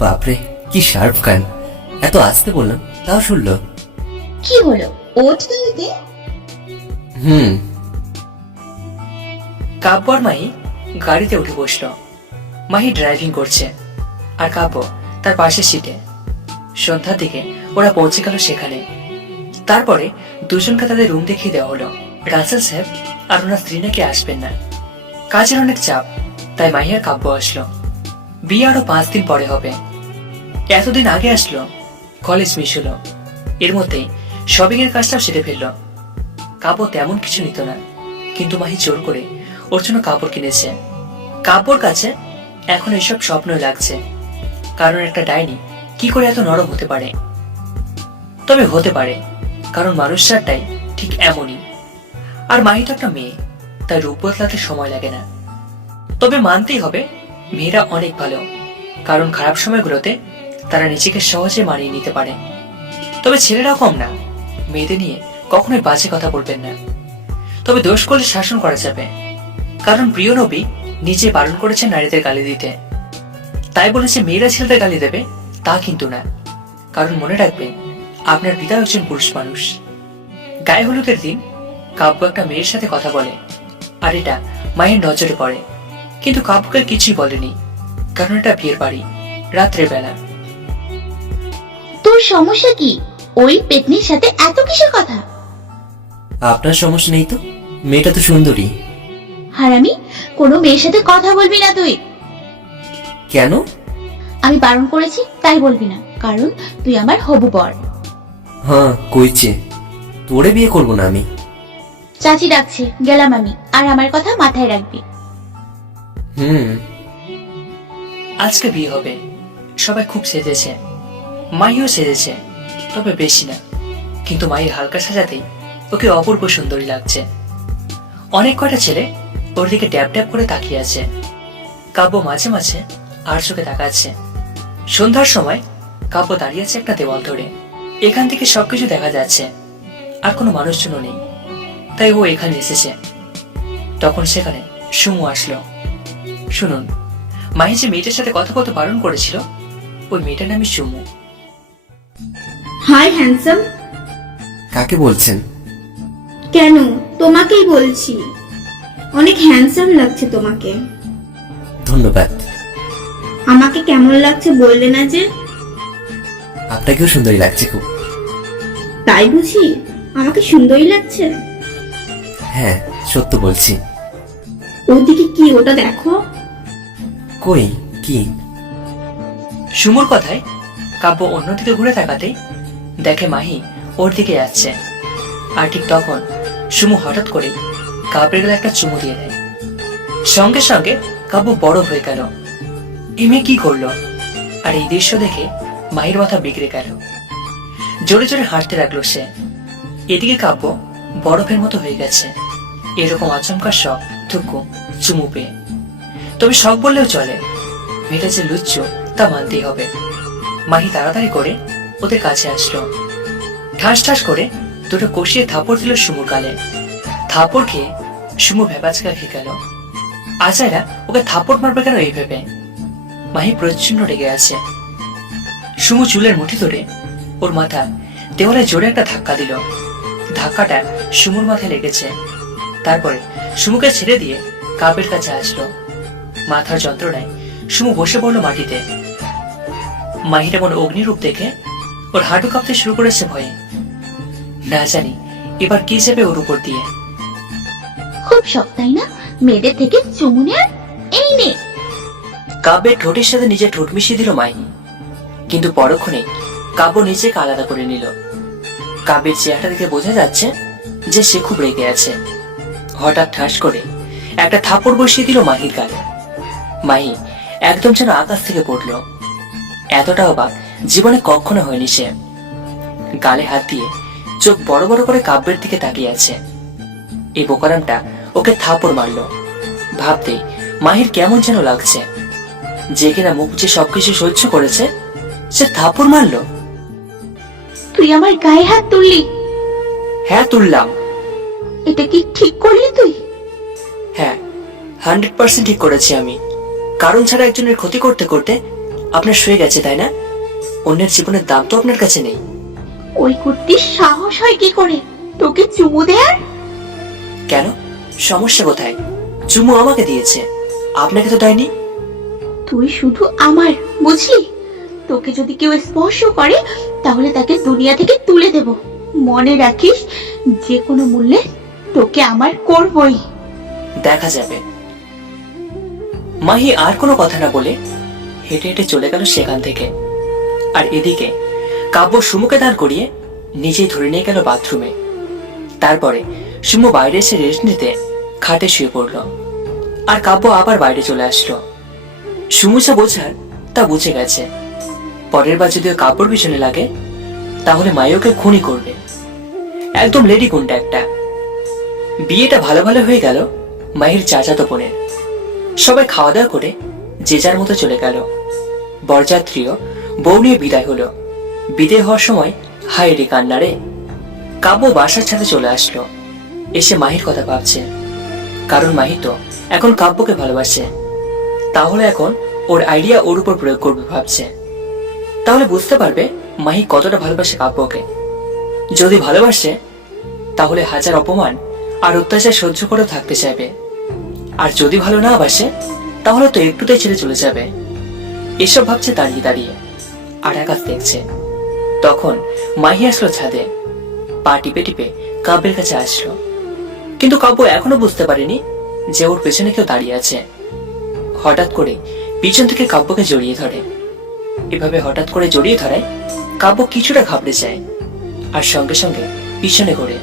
বাপরে কি শার্প কান, এত আসতে বললাম তাও শুনলো। কি হলো, ওঠ গাড়িতে। কাব্য আর মাহি গাড়িতে উঠে বসলো। মাহি ড্রাইভিং করছে আর কাব্য তার পাশের সিটে। সন্ধ্যার দিকে ওরা পৌঁছে গেল সেখানে। তারপরে দুজনকে তাদের রুম দেখিয়ে দেওয়া হলো। রাসেল সাহেব আর ওনার স্ত্রী নাকি আসবেন না, কাজের অনেক চাপ, তাই মাহি আর কাব্য আসলো। বিয়ে আরো 5 দিন পরে হবে। এতদিন আগে আসলো, কলেজ মিস হলো, এর মধ্যেই শপিং এর কাজটাও সেরে ফেললো। কাব্য তেমন কিছু নিত না, কিন্তু মাহি জোর করে ওর জন্য কাপড় কিনেছে। কাব্যর কাছে এখন এসব স্বপ্নই লাগছে, কারণ একটা ডাইনি কি করে এত নরম হতে পারে। তবে হতে পারে, কারণ মানুষটাই ঠিক এমনই। আর মাহি তো একটা মেয়ে, তাই রূপ বদলাতে সময় লাগে না। তবে মানতেই হবে মেয়েরা অনেক ভালো, কারণ খারাপ সময়গুলোতে তারা নিজেকে সহজে মানিয়ে নিতে পারে। তবে ছেলেরা কম না, মেয়েদের নিয়ে কখনোই বাজে কথা বলবেন না। তবে দোষ করলে শাসন করা যাবে, কারণ প্রিয় নবী নিজে বারণ করেছেন নারীদের গালি দিতে। তাই বলেছে মেয়েরা ছেলেদের গালি দেবে তা কিন্তু না, কারণ মনে রাখবে আপনার পিতা একজন পুরুষ মানুষ। গায়ে হলুদের দিন কাব্য একটা মেয়ের সাথে কথা বলে, আর এটা মায়ের নজরে পড়ে, কিন্তু কাব্যকে কিছুই বলেনি, কারণ এটা বিয়ের বাড়ি, রাত্রে বেলা। তোর সমস্যা কি? ওই পেতনির সাথে এত কিসের কথা? আপনার সমস্যা নেই তো? মেয়েটা তো সুন্দরী। হারামি, কোনো মেয়ের সাথে কথা বলবি না তুই। কেন? আমি বারণ করেছি, তাই বলবি না, কারণ তুই আমার হবু বর। হ্যাঁ কইছে, তোরে বিয়ে করবো না আমি। চাচি ডাকছে, গেলাম আমি, আর আমার কথা মাথায় রাখবি। আজকে বিয়ে হবে, সবাই খুব সেজেছে, মাইও সেজেছে, তবে বেশি না, কিন্তু মায়ের হালকা সাজাতেই ওকে অপূর্ব সুন্দরী লাগছে। অনেক কয়টা ছেলে ওর দিকে ট্যাপ ট্যাপ করে তাকিয়ে আছে। কাব্য মাঝে মাঝে আর চোখে তাকাচ্ছে। সন্ধ্যার সময় কাব্য দাঁড়িয়ে আছে একটা দেওয়াল ধরে। এখান থেকে সবকিছু দেখা যাচ্ছে, আর কোনো মানুষজনও নেই, তাই ও এখানে এসেছে। তখন সেখানে সুমু আসলো। শুনুন, মাহি যে মেয়েটার সাথে কথা বলতে বারণ করেছিল, ওই মেয়েটার নামই সুমু। High handsome. কাকে বলছেন? কেন, তোমাকেই বলছি, অনেক হ্যান্ডসাম লাগছে তোমাকে। ধন্যবাদ। আমাকে কেমন লাগছে বললে না যে? আপনাকেও সুন্দরী লাগছে খুব। তাই বুঝি আমাকে সুন্দরই লাগছে? হ্যাঁ সত্য বলছি। ওদিকে কি, ওটা দেখো। কই কি? সুমুর কথায় কাব্য অন্যদিকে ঘুরে তাকাতেই দেখে মাহি ওর দিকে যাচ্ছে। আর ঠিক তখন সুমু হঠাৎ করে কাব্যের গেলে একটা চুমু দিয়ে দেয়। সঙ্গে সঙ্গে কাব্য বড় হয়ে গেল। এই মেয়ে কি করলো? আর এই দৃশ্য দেখে মাহির মাথা বিগড়ে গেল। জোরে জোরে হাঁটতে লাগলো সে। এদিকে কাব্য বরফের মতো হয়ে গেছে। এরকম আচমকা শখ, থুকু, চুমু পেয়ে। তবে শখ বললেও চলে, মেয়েটা যে লুচ্ছ তা মানতেই হবে। মাহি তাড়াতাড়ি করে ওদের কাছে আসলো। ঠাস ঠাস করে দুটো কষিয়ে থাপড় দিল সুমুর গালে। থাপড় খেয়ে সুমু ভেবাচকা খেয়ে গেল। আজাইরা ওকে থাপ্পড় মারবে কেন এই ভেবে মাহি প্রচন্ড রেগে আছে। সুমু চুলের মুঠি ধরে ওর মাথা দেওয়ালে জোরে একটা ধাক্কা দিল। ধাক্কাটা সুমুর মাথায় লেগেছে। তারপরে সুমুকে ছেড়ে দিয়ে কাব্যের কাছে আসলো। মাথার যন্ত্রণায় সুমু বসে পড়লো মাটিতে। মাহির এমন অগ্নিরূপ দেখে ওর হাঁটু কাঁপতে শুরু করেছে ভয়ে। না জানি এবার কি যাবে ওর উপর দিয়ে। খুব শখ তাই না মেয়েদের থেকে চুমু নেয়ার? এই নে। কাব্যের ঠোঁটের সাথে নিজের ঠোঁট মিশিয়ে দিল মাহি, কিন্তু পরক্ষণে কাব্য নিজেকে আলাদা করে নিল। কাব্যের চেহারা দেখে বোঝা যাচ্ছে যে সে খুব রেগে আছে। হঠাৎ ঠাস করে একটা থাপড় বসিয়ে দিল মাহির গালে। মাহি একদম যেন আকাশ থেকে পড়ল। এতটা অবাক জীবনে কখনো হয়নি সে। গালে হাত দিয়ে চোখ বড় বড় করে কাব্যের দিকে তাকিয়ে আছে। এই বোকারামটা ওকে থাপড় মারল। ভাবতেই মাহির কেমন যেন লাগছে, যে কিনা মুখ যে সবকিছু সহ্য করেছে সে থাপড় মারল। তুই আমার গায়ে হাত তুললি? হ্যাঁ তুললাম। এটা কি ঠিক করলি তুই? হ্যাঁ 100% ঠিক করেছি আমি। কারণ ছাড়া একজনের ক্ষতি করতে করতে আপনার শুয়ে গেছে, তাই না? অন্যের জীবনের দাম তো আপনার কাছে নেই। ওই কুর্তির সাহস হয় কি করে তোকে চুমু দেয়ার? কেন, সমস্যা কোথায়? চুমু আমাকে দিয়েছে, আপনাকে তো দেয়নি। তুই শুধু আমার, বুঝলি? তোকে যদি কেউ স্পর্শ করে তাহলে তাকে দুনিয়া থেকে তুলে দেব। মনে রাখিস, যে কোনো মূল্যে তোকে আমার করবই। দেখা যাবে। মাহি আর কোনো কথা না বলে হেঁটে হেঁটে চলে গেল সেখান থেকে। আর এদিকে কাব্য সুমুকে দাঁড় করিয়ে নিজেই ধরে নিয়ে গেল বাথরুমে। তারপরে সুমু বাইরে এসে রেস্ট নিতে খাটে শুয়ে পড়ল। আর কাব্য আবার বাইরে চলে আসলো। সুমু যা বোঝার তা বুঝে গেছে। পরের বার যদি কাব্যর পিছনে লাগে তাহলে মাইওকে খুনি করবে। একদম লেডি গুন্ডা একটা। বিয়েটা ভালো ভালো হয়ে গেল মাহির চাচাতো বোনের। সবাই খাওয়া দাওয়া করে যে যার মতো চলে গেল। বরযাত্রীও বউ নিয়ে বিদায় হলো। বিদায় হওয়ার সময় হায় রে কান্না রে। কাব্য বাসার ছাদে চলে আসলো। এসে মাহির কথা ভাবছে, কারণ মাহি তো এখন কাব্যকে ভালোবাসে। তাহলে এখন ওর আইডিয়া ওর উপর প্রয়োগ করবে ভাবছে। তাহলে বুঝতে পারবে মাহি কতটা ভালোবাসে কাব্যকে। যদি ভালোবাসে তাহলে হাজার অপমান আর অত্যাচার সহ্য করে থাকতে চাইবে। আর যদি ভালো না বাসে তাহলে তো একটুতেই ছেড়ে চলে যাবে। এসব ভাবছে দাঁড়িয়ে দাঁড়িয়ে, আর আকাশ দেখছে। তখন মাহি আসলো ছাদে, পা টিপে টিপে কাব্যের কাছে আসলো। কিন্তু কাব্য এখনো বুঝতে পারেনি যে ওর পেছনে কেউ দাঁড়িয়ে আছে। হঠাৎ করে পিছন থেকে কাব্যকে জড়িয়ে ধরে। এভাবে হঠাৎ করে জড়িয়ে ধরায় কাব্য কিছুটা ঘাবড়ে যায় আর সঙ্গে সঙ্গে পিছনে ঘোরে।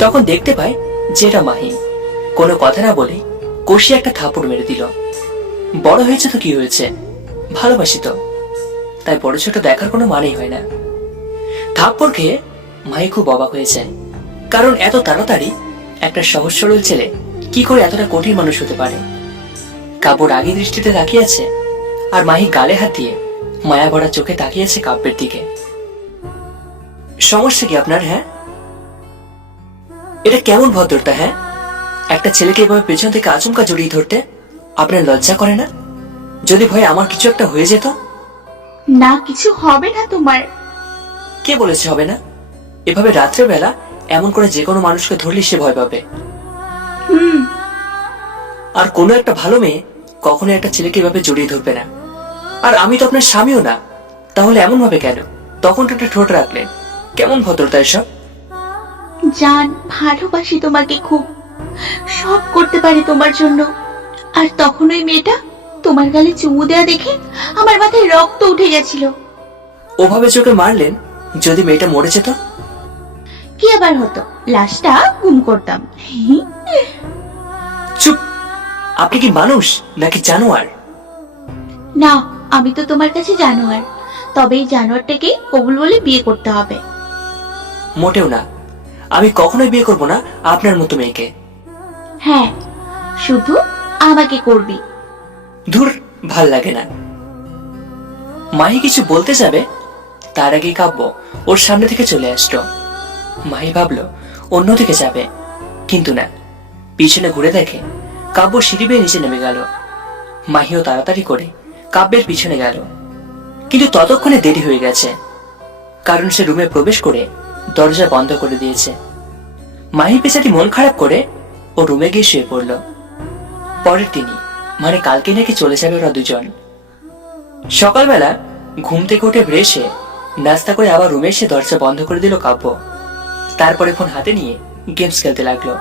তখন দেখতে পায় যে এটা মাহি। কোনো কথা না বলে কষিয়ে একটা থাপড় মেরে দিল। বড় হয়েছে তো কি হয়েছে, ভালোবাসি তো, তাই বড় ছোট দেখার কোনো মানেই হয় না। থাপ্পড় খেয়ে মাহি খুব অবাক হয়ে যায়, কারণ এত তাড়াতাড়ি একটা সহজ সরল ছেলে কি করে এতটা কঠিন মানুষ হতে পারে। কাব্যর আগে দৃষ্টিতে তাকিয়ে আছে, আর মাহি গালে হাত দিয়ে মায়া ভরা চোখে তাকিয়েছে কাব্যের দিকে। সমস্যা কি আপনার? হ্যাঁ, এটা কেমন ভদ্রতা? হ্যাঁ, একটা ছেলেকে এভাবে পেছন থেকে আচমকা জড়িয়ে ধরতে আপনার লজ্জা করে না? যদি ভয় আমার কিছু একটা হয়ে যেত? না, কিছু হবে না তোমার। কে বলেছে হবে না? এভাবে রাত্রে বেলা এমন করে যে কোনো মানুষকে ধরলে সে ভয় পাবে। আর কোনো একটা ভালো মেয়ে কখনো একটা ছেলেকে এভাবে জড়িয়ে ধরবে না। আর আমি তো আপনার স্বামীও না, তাহলে এমন ভাবে কেন? তখন তো একটা ঠোঁট রাখলেন, কেমন ভদ্রতা এসব? জান, ভালোবাসি তোমাকে খুব, সব করতে পারি তোমার জন্য। আর তখন ওই মেয়েটা তোমার গালে চুমু দেয়া দেখে আমার মাথায় রক্ত উঠে গেছিল। ওভাবে চোখে মারলেন, যদি মেয়েটা মরে যেত? কি আবার হতো, লাশটা গুম করতাম। চুপ! আপনি কি মানুষ নাকি জানোয়ার? না, আমি তো তোমার কাছে জানোয়ার। তবে এই জানোয়ারটাকে কবুল বলে বিয়ে করতে হবে। মোটেও না, আমি কখনোই বিয়ে করব না আপনার মতো মেয়েকে। হ্যাঁ, শুধু আমাকে করবি। ধুর, ভাল লাগে না। মাহি কিছু বলতে যাবে, তার আগে কাব্য ওর সামনে থেকে চলে আসলো। মাহি ভাবলো অন্যদিকে যাবে, কিন্তু না, পিছনে ঘুরে দেখে কাব্য সিঁড়ি বেয়ে নিচে নেমে গেল। মাহিও তাড়াতাড়ি করে কাব্যের পিছনে গেল, কিন্তু ততক্ষণে দেরি হয়ে গেছে, কারণ সে রুমে প্রবেশ করে দরজা বন্ধ করে দিয়েছে। মাহি বেচারি মন খারাপ করে ও রুমে গিয়ে শুয়ে পড়ল। পরের দিনই মানে কালকে নাকি চলে যাবে ওরা দুজন। সকালবেলা ঘুম থেকে উঠে ফ্রেশ হয়ে নাস্তা করে আবার রুমে এসে দরজা বন্ধ করে দিল কাব্য। তারপরে ফোন হাতে নিয়ে গেমস খেলতে লাগলো।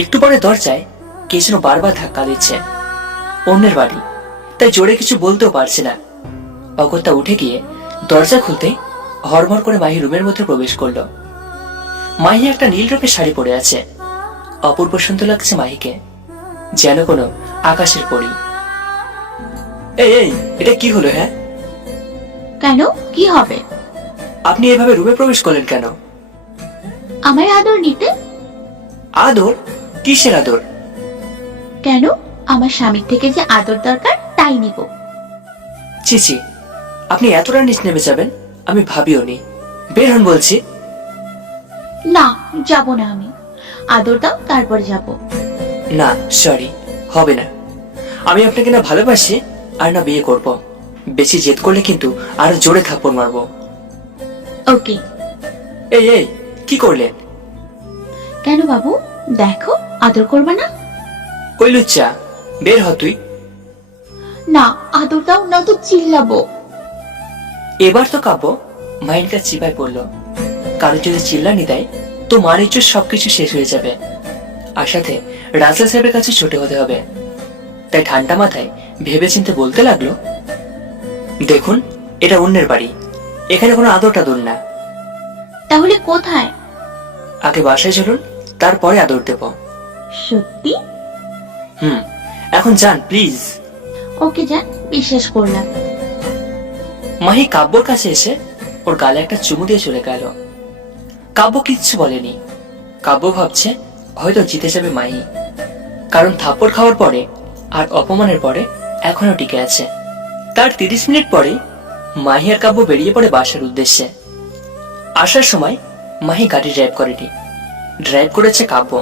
একটু পরে দরজায় কে যেন বারবার ধাক্কা দিচ্ছে। অন্যের বাড়ি, তাই জোরে কিছু বলতেও পারছে না। অগত্যা উঠে গিয়ে দরজা খুলতে হড়মড় করে মাহি রুমের মধ্যে প্রবেশ করলো। মাহি একটা নীল রঙের শাড়ি পরে আছে। অপূর্ব সুন্দর লাগছে মাহিকে, যেন কোনো আকাশের পরী। এই এই, এটা কি হলো? হ্যাঁ, কেন, কি হবে? আপনি এভাবে রুমে প্রবেশ করলেন কেন? আমার আদর নিতে। আদর? কিসের আদর? কেন, আমার স্বামীর থেকে যে আদর দরকার তাই নিব। চিচি, আপনি এতটা নিচ নেমে যাবেন আমি ভাবিও নি। বের হন বলছি। না, যাব না আমি। আদর দাও, তারপরে যাব। না সরি, হবে না। আমি আপনাকে না ভালোবাসি আর না বিয়ে করব। বেশি জেদ করলে কিন্তু আরো জোরে থাপ্পড় মারবো। ওকে। এই এই, কি করলেন? কেন বাবু, দেখো, আদর করবে না? ওই লুচ্চা, বের হ তুই। না, আদর দাও, না তো চিল্লাবো। এবার তো কাব্য মাইনটা চিপায় পড়লো, কারণ যদি চিল্লানি দেয় তো মার ইজ্জত সবকিছু শেষ হয়ে যাবে, আর সাথে রাসেল সাহেবের কাছে ছোট হতে হবে। তাই ঠান্ডা মাথায় ভেবেচিন্তে বলতে লাগলো, দেখুন, এটা অন্যের বাড়ি, এখানে কোনো আদর টাদর না। তাহলে কোথায়? আগে বাসায় চলুন, তারপরে আদর দেব। সত্যি? এখন যান প্লিজ। ওকে যান, বিশ্বাস করলাম। মাহি কাব্যর কাছে এসে ওর গালে একটা চুমু দিয়ে চলে গেল। কাব্য কিচ্ছু বলেনি। কাব্য ভাবছে হয়তো জিতে যাবে মাহি, কারণ থাপ্পড় খাওয়ার পরে আর অপমানের পরে এখনো টিকে আছে। তার 30 মিনিট পরে মাহি আর কাব্য বেরিয়ে পড়ে বাসার উদ্দেশ্যে। আসার সময় মাহি গাড়ি ড্রাইভ করেনি, ড্রাইভ করেছে কাব্য।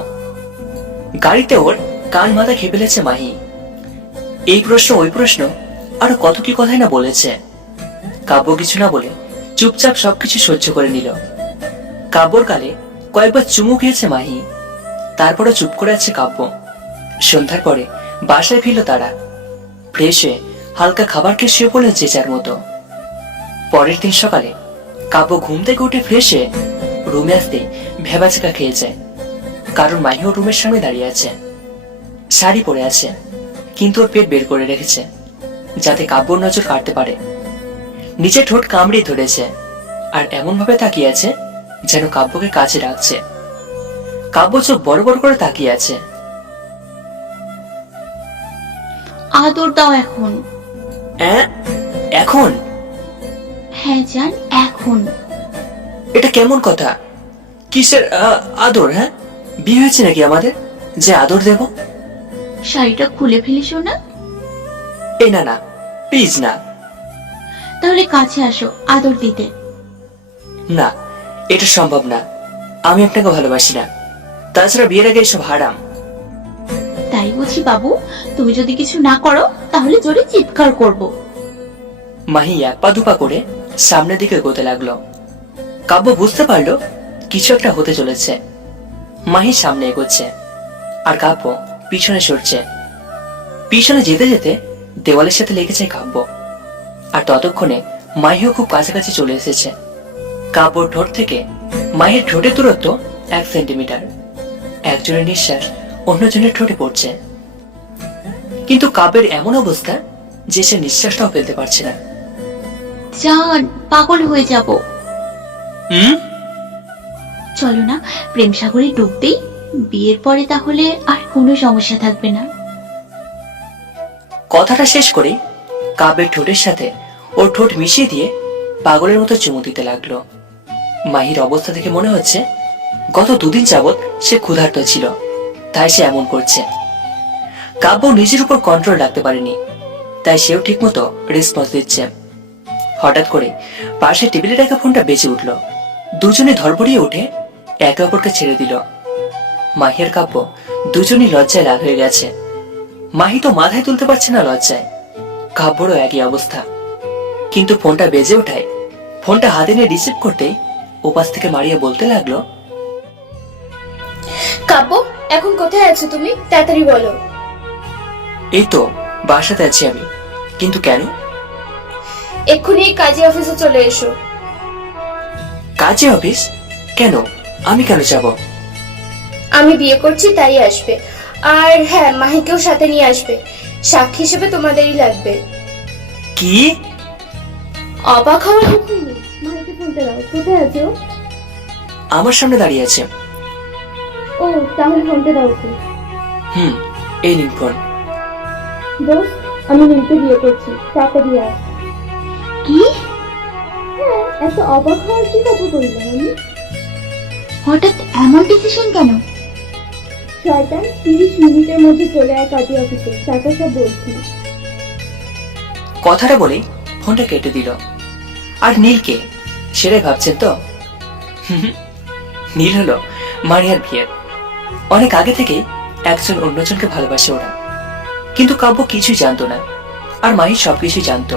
গাড়িতে ওর কান মাথা খেয়ে ফেলেছে মাহি। এই প্রশ্ন ওই প্রশ্ন আরো কত কি কথাই না বলেছে। কাব্য কিছু না বলে চুপচাপ সবকিছু সহ্য করে নিল। কাব্যর গালে কয়েকবার চুমু খেয়েছে মাহি, তারপরে চুপ করে আছে কাব্য। সন্ধ্যার পরে বাসায় ফিরল তারা। ফ্রেশ হয়ে হালকা খাবার খেয়ে শুয়ে পড়ল যে যার মতো। পরের দিন সকালে কাব্য ঘুম থেকে উঠে ফ্রেশ হয়ে রুমে আসতে ভেবাচেকা খেয়ে যায়, কারণ মাহিও রুমের সামনে দাঁড়িয়ে আছে। শাড়ি পরে আছে, কিন্তু ওর পেট বের করে রেখেছে যাতে কাব্যর নজর কাটতে পারে। নিচে ঠোঁট কামড়ে ধরেছে আর এমন ভাবে তাকিয়ে আছে যেন কাব্যকে কাছে রাখছে। কাব্য চোখ বড় বড় করে তাকিয়ে আছে। আদর দাও এখন। এখন? হ্যাঁ জান, এখন। এটা কেমন কথা? কিসের আদর? হ্যাঁ, বিয়ে হয়েছে নাকি আমাদের যে আদর দেব? শাড়িটা খুলে ফেলিস না। এই না না, প্লিজ না। তাহলে কাছে আসো আদর দিতে। না, এটা সম্ভব না। আমি আপনাকে ভালোবাসি না, তাছাড়া বিয়ের আগে এসব হারাম। তাই বুঝি বাবু, তুমি যদি কিছু না করো তাহলে জোরে চিৎকার করব। মাহি এক পা দুপা করে সামনের দিকে এগোতে লাগলো। কাব্য বুঝতে পারলো কিছু একটা হতে চলেছে। মাহি সামনে এগোচ্ছে আর কাব্য পিছনে সরছে। পিছনে যেতে যেতে দেওয়ালের সাথে লেগে যায় কাব্য, আর ততক্ষণে মাহিও খুব কাছাকাছি চলে এসেছে। কাব্যর ঠোঁট থেকে মাহির ঠোঁটের দূরত্ব 1 সেন্টিমিটার। একজনের নিঃশ্বাস অন্যজনের ঠোঁটে পড়ছে, কিন্তু কাব্যের এমন অবস্থা যে সে নিঃশ্বাসটাও ফেলতে পারছে না। জান, পাগল হয়ে যাব। চলো না, প্রেম সাগরে ডুব দেই, বিয়ের পরে তাহলে আর কোনো সমস্যা থাকবে না। কথাটা শেষ করে কাব্যের ঠোঁটের সাথে ওর ঠোঁট মিশিয়ে দিয়ে পাগলের মতো চুমু দিতে লাগলো। মাহির অবস্থা দেখে মনে হচ্ছে গত 2 দিন যাবৎ সে ক্ষুধার্ত ছিল, তাই সে এমন করছে। কাব্য নিজের উপর কন্ট্রোল রাখতে পারেনি, তাই সেও ঠিক মতো রেসপন্স দিচ্ছে। হঠাৎ করে পাশে টেবিলে রাখা ফোনটা বেজে উঠল। দুজনে ধরপড়িয়ে উঠে একে অপরকে ছেড়ে দিল। মাহি আর কাব্য দুজনই লজ্জায় লাল হয়ে গেছে। মাহি তো মাথায় তুলতে পারছে না লজ্জায়, কাব্যরও একই অবস্থা। কিন্তু ফোনটা বেজে ওঠায় ফোনটা হাতে নিয়ে রিসিভ করতে ওপাশ থেকে মারিয়া বলতে লাগলো, কাব্য, এখন কোথায় আছো তুমি? তাড়াতাড়ি বলো। এই তো বাসাতে আছি আমি। কিন্তু কেন? এক্ষুনি এই কাজী অফিসে চলে এসো। কাজে অফিস? কেন? আমি কেন যাব? আমি বিয়ে করছি তাই আসবে। আর হ্যাঁ, মাহিকেও সাথে নিয়ে আসবে, সাক্ষী হিসেবে তোমাদেরই লাগবে। কি? অবাক হওয়ার কিছু নেই। মাহিকে ফোনটা দাও। কোথায় আছো? আমার সামনে দাঁড়িয়ে আছে। ও, তাহলে ফোনটা দাও তো। এই নিন ফোন। দোস্ত, আমি নীলকে বিয়ে করছি, টাকা দিয়ে আস। কি? হ্যাঁ, এত অবাক হওয়ার কি কথা বললাম আমি? হঠাৎ এমন ডিসিশন কেন? শয়তান, 30 মিনিটের মধ্যে চলে আয় কাজী অফিসে, টাকা সব বলছি। কথাটা বলে ফোনটা কেটে দিল। আর নীলকে সেটাই ভাবছেন তো? নীল হলো মারিয়ার বিয়ের। অনেক আগে থেকে একজন অন্যজনকে ভালোবাসে ওরা। কিন্তু কাব্য কিছুই জানতো না, আর মাহি সবকিছুই জানতো।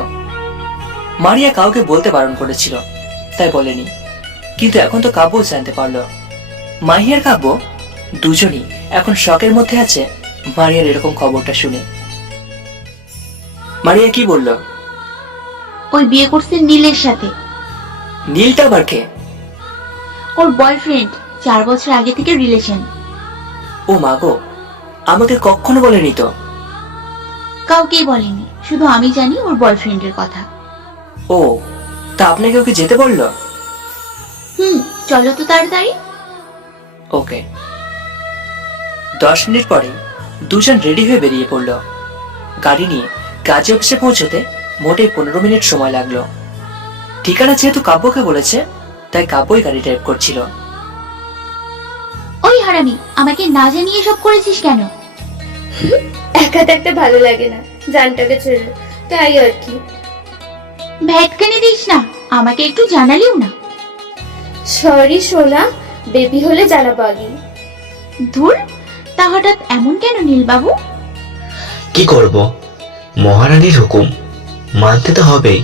মারিয়া কাউকে বলতে বারণ করেছিল, তাই বলেনি। কিন্তু এখন তো কাব্যও জানতে পারলো। মাহি আর কাব্য দুজনই এখন শকের মধ্যে আছে মারিয়ার এরকম খবরটা শুনে। মারিয়া কি বলল? ওই বিয়ে করছে নীলের সাথে। নীলটা আবার কে? ওর বয়ফ্রেন্ড, 4 বছর আগে থেকে রিলেশন। ও মা গো, আমাকে কখনো বলেনি তো। কাউকেই বলেনি, শুধু আমি জানি ওর বয়ফ্রেন্ডের কথা। ও, তা আপনাকে ওকে যেতে বললো? চলো তো তাড়াতাড়ি। ওকে। 10 মিনিট পরে দুজন রেডি হয়ে বেরিয়ে পড়লো। গাড়ি নিয়ে কাজী অফিসে পৌঁছতে মোটে 15 মিনিট সময় লাগলো। ঠিকানা যেহেতু কাব্যকে বলেছে, তাই কাব্যই গাড়ি ড্রাইভ করছিল। ওই হারামি, আমাকে না জানিয়ে সব করেছিস কেন? একা থাকতে ভালো লাগে না, জানটাকে ছেড়ে, তাই আর কি। ভ্যাটকানি দিস না, আমাকে একটু জানালিও না। সরি সোনা, বেবি হলে জানাবো আগে। ধুর, তা হঠাৎ এমন কেন নীলবাবু? কি করব, মহারানীর হুকুম মানতে তো হবেই।